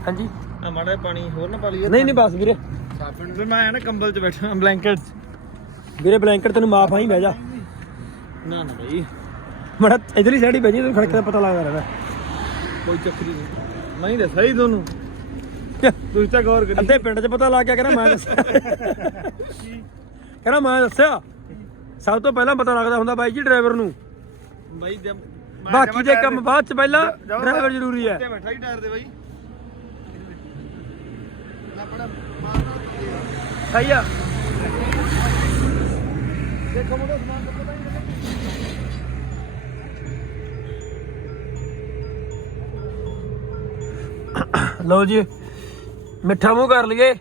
ਹਾਂਜੀ। ਆ ਮਾੜਾ ਪਾਣੀ ਹੋਰ ਨਾ ਪਾ ਲਈਏ। ਨਹੀਂ ਨਹੀਂ ਬਸ ਵੀਰੇ। ਸਾਬਣ ਫਿਰ ਮੈਂ ਨਾ ਕੰਬਲ 'ਚ ਬੈਠਾ ਬਲੈਂਕਟ 'ਚ। ਵੀਰੇ ਬਲੈਂਕਟ ਤੈਨੂੰ ਮਾਫ ਆਈ ਬਹਿ ਜਾ। ਨਾ ਨਾ ਬਈ। ਮੜਾ ਇਧਰਲੀ ਸਾਈਡ ਹੀ ਬਹਿ ਜੀ ਤੈਨੂੰ ਖੜਕੇ ਦਾ ਪਤਾ ਲੱਗਦਾ ਰਹਿੰਦਾ ਕੋਈ ਚੱਕਰ ਹੀ ਨਹੀਂ ਮੈਂ ਹੀ ਦੱਸਿਆ ਹੀ ਤੁਹਾਨੂੰ। ਤੁਸੀਂ ਤਾਂ ਗੌਰ ਕਰੀ ਅੱਧੇ ਪਿੰਡ 'ਚ ਪਤਾ ਲੱਗ ਗਿਆ ਕਹਿੰਦਾ ਮੈਂ ਦੱਸਿਆ ਕਹਿੰਦਾ ਮੈਂ ਦੱਸਿਆ। ਸਭ ਤੋਂ ਪਹਿਲਾਂ ਪਤਾ ਲੱਗਦਾ ਹੁੰਦਾ ਬਾਈ ਜੀ ਡਰਾਈਵਰ ਨੂੰ। ਬਾਈ ਜਮ ਬਾਕੀ ਦੇ ਕੰਮ ਬਾਅਦ 'ਚ ਪਹਿਲਾਂ ਡਰਾਈਵਰ ਜ਼ਰੂਰੀ ਹੈ। ਤੇ ਬੈਠਾ ਹੀ ਟਾਇਰ ਦੇ ਬਾਈ। ਸਹੀ ਆ। ਦੇਖੋ ਮੁੰਡਾ ਸਮਾਨ ਲਓ ਜੀ ਮਿੱਠਾ ਮੂੰਹ ਕਰ ਲਈਏ।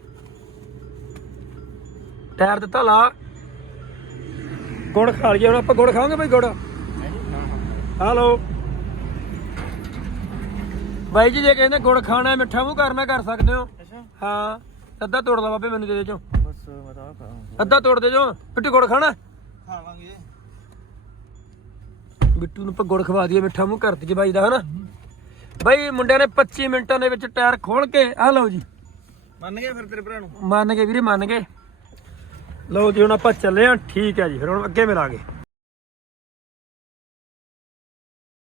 ਟਾਇਰ ਦਿੱਤਾ ਲਾ। ਗੁੜ ਖਾ ਲਈਏ ਹੁਣ ਆਪਾਂ ਗੁੜ ਖਾਵਾਂਗੇ ਬਈ ਗੁੜ? ਹਾਲੋ। ਬਾਈ ਜੀ ਜੇ ਕਹਿੰਦੇ ਗੁੜ ਖਾਣਾ ਮਿੱਠਾ ਮੂੰਹ ਕਰਨਾ ਕਰ ਸਕਦੇ ਹੋ। ਹਾਂ ਅੱਧਾ ਤੋੜ ਲਾ ਬਾਬੇ ਮੈਨੂੰ ਦੇ ਦੇ ਚੋ ਬਸ ਮੈਂ ਤਾਂ ਖਾਵਾਂ ਅੱਧਾ ਤੋੜ ਦੇ ਜੋ ਪਿੱਟੂ ਗੁੜ ਖਾਣਾ? ਖਾਵਾਂਗੇ। ਬਿੱਟੂ ਨੂੰ ਆਪਾਂ ਗੁੜ ਖਵਾ ਦਈਏ ਮਿੱਠਾ ਮੂੰਹ ਕਰ ਦਈਏ ਬਾਈ ਦਾ ਹਨਾ? ਬਾਈ ਮੁੰਡਿਆਂ ਨੇ 25 ਮਿੰਟਾਂ ਦੇ ਵਿੱਚ ਟਾਇਰ ਖੋਲ ਕੇ ਆ ਲਓ ਜੀ। ਮੰਨ ਗਏ ਫਿਰ ਤੇਰੇ ਭਰਾ ਨੂੰ? ਮੰਨ ਗਏ ਵੀਰੇ ਮੰਨ ਗਏ। ਲਓ ਜੀ ਹੁਣ ਆਪਾਂ ਚੱਲੇ ਆ ਠੀਕ ਹੈ ਜੀ ਫਿਰ ਹੁਣ ਅੱਗੇ ਮਿਲਾਂਗੇ।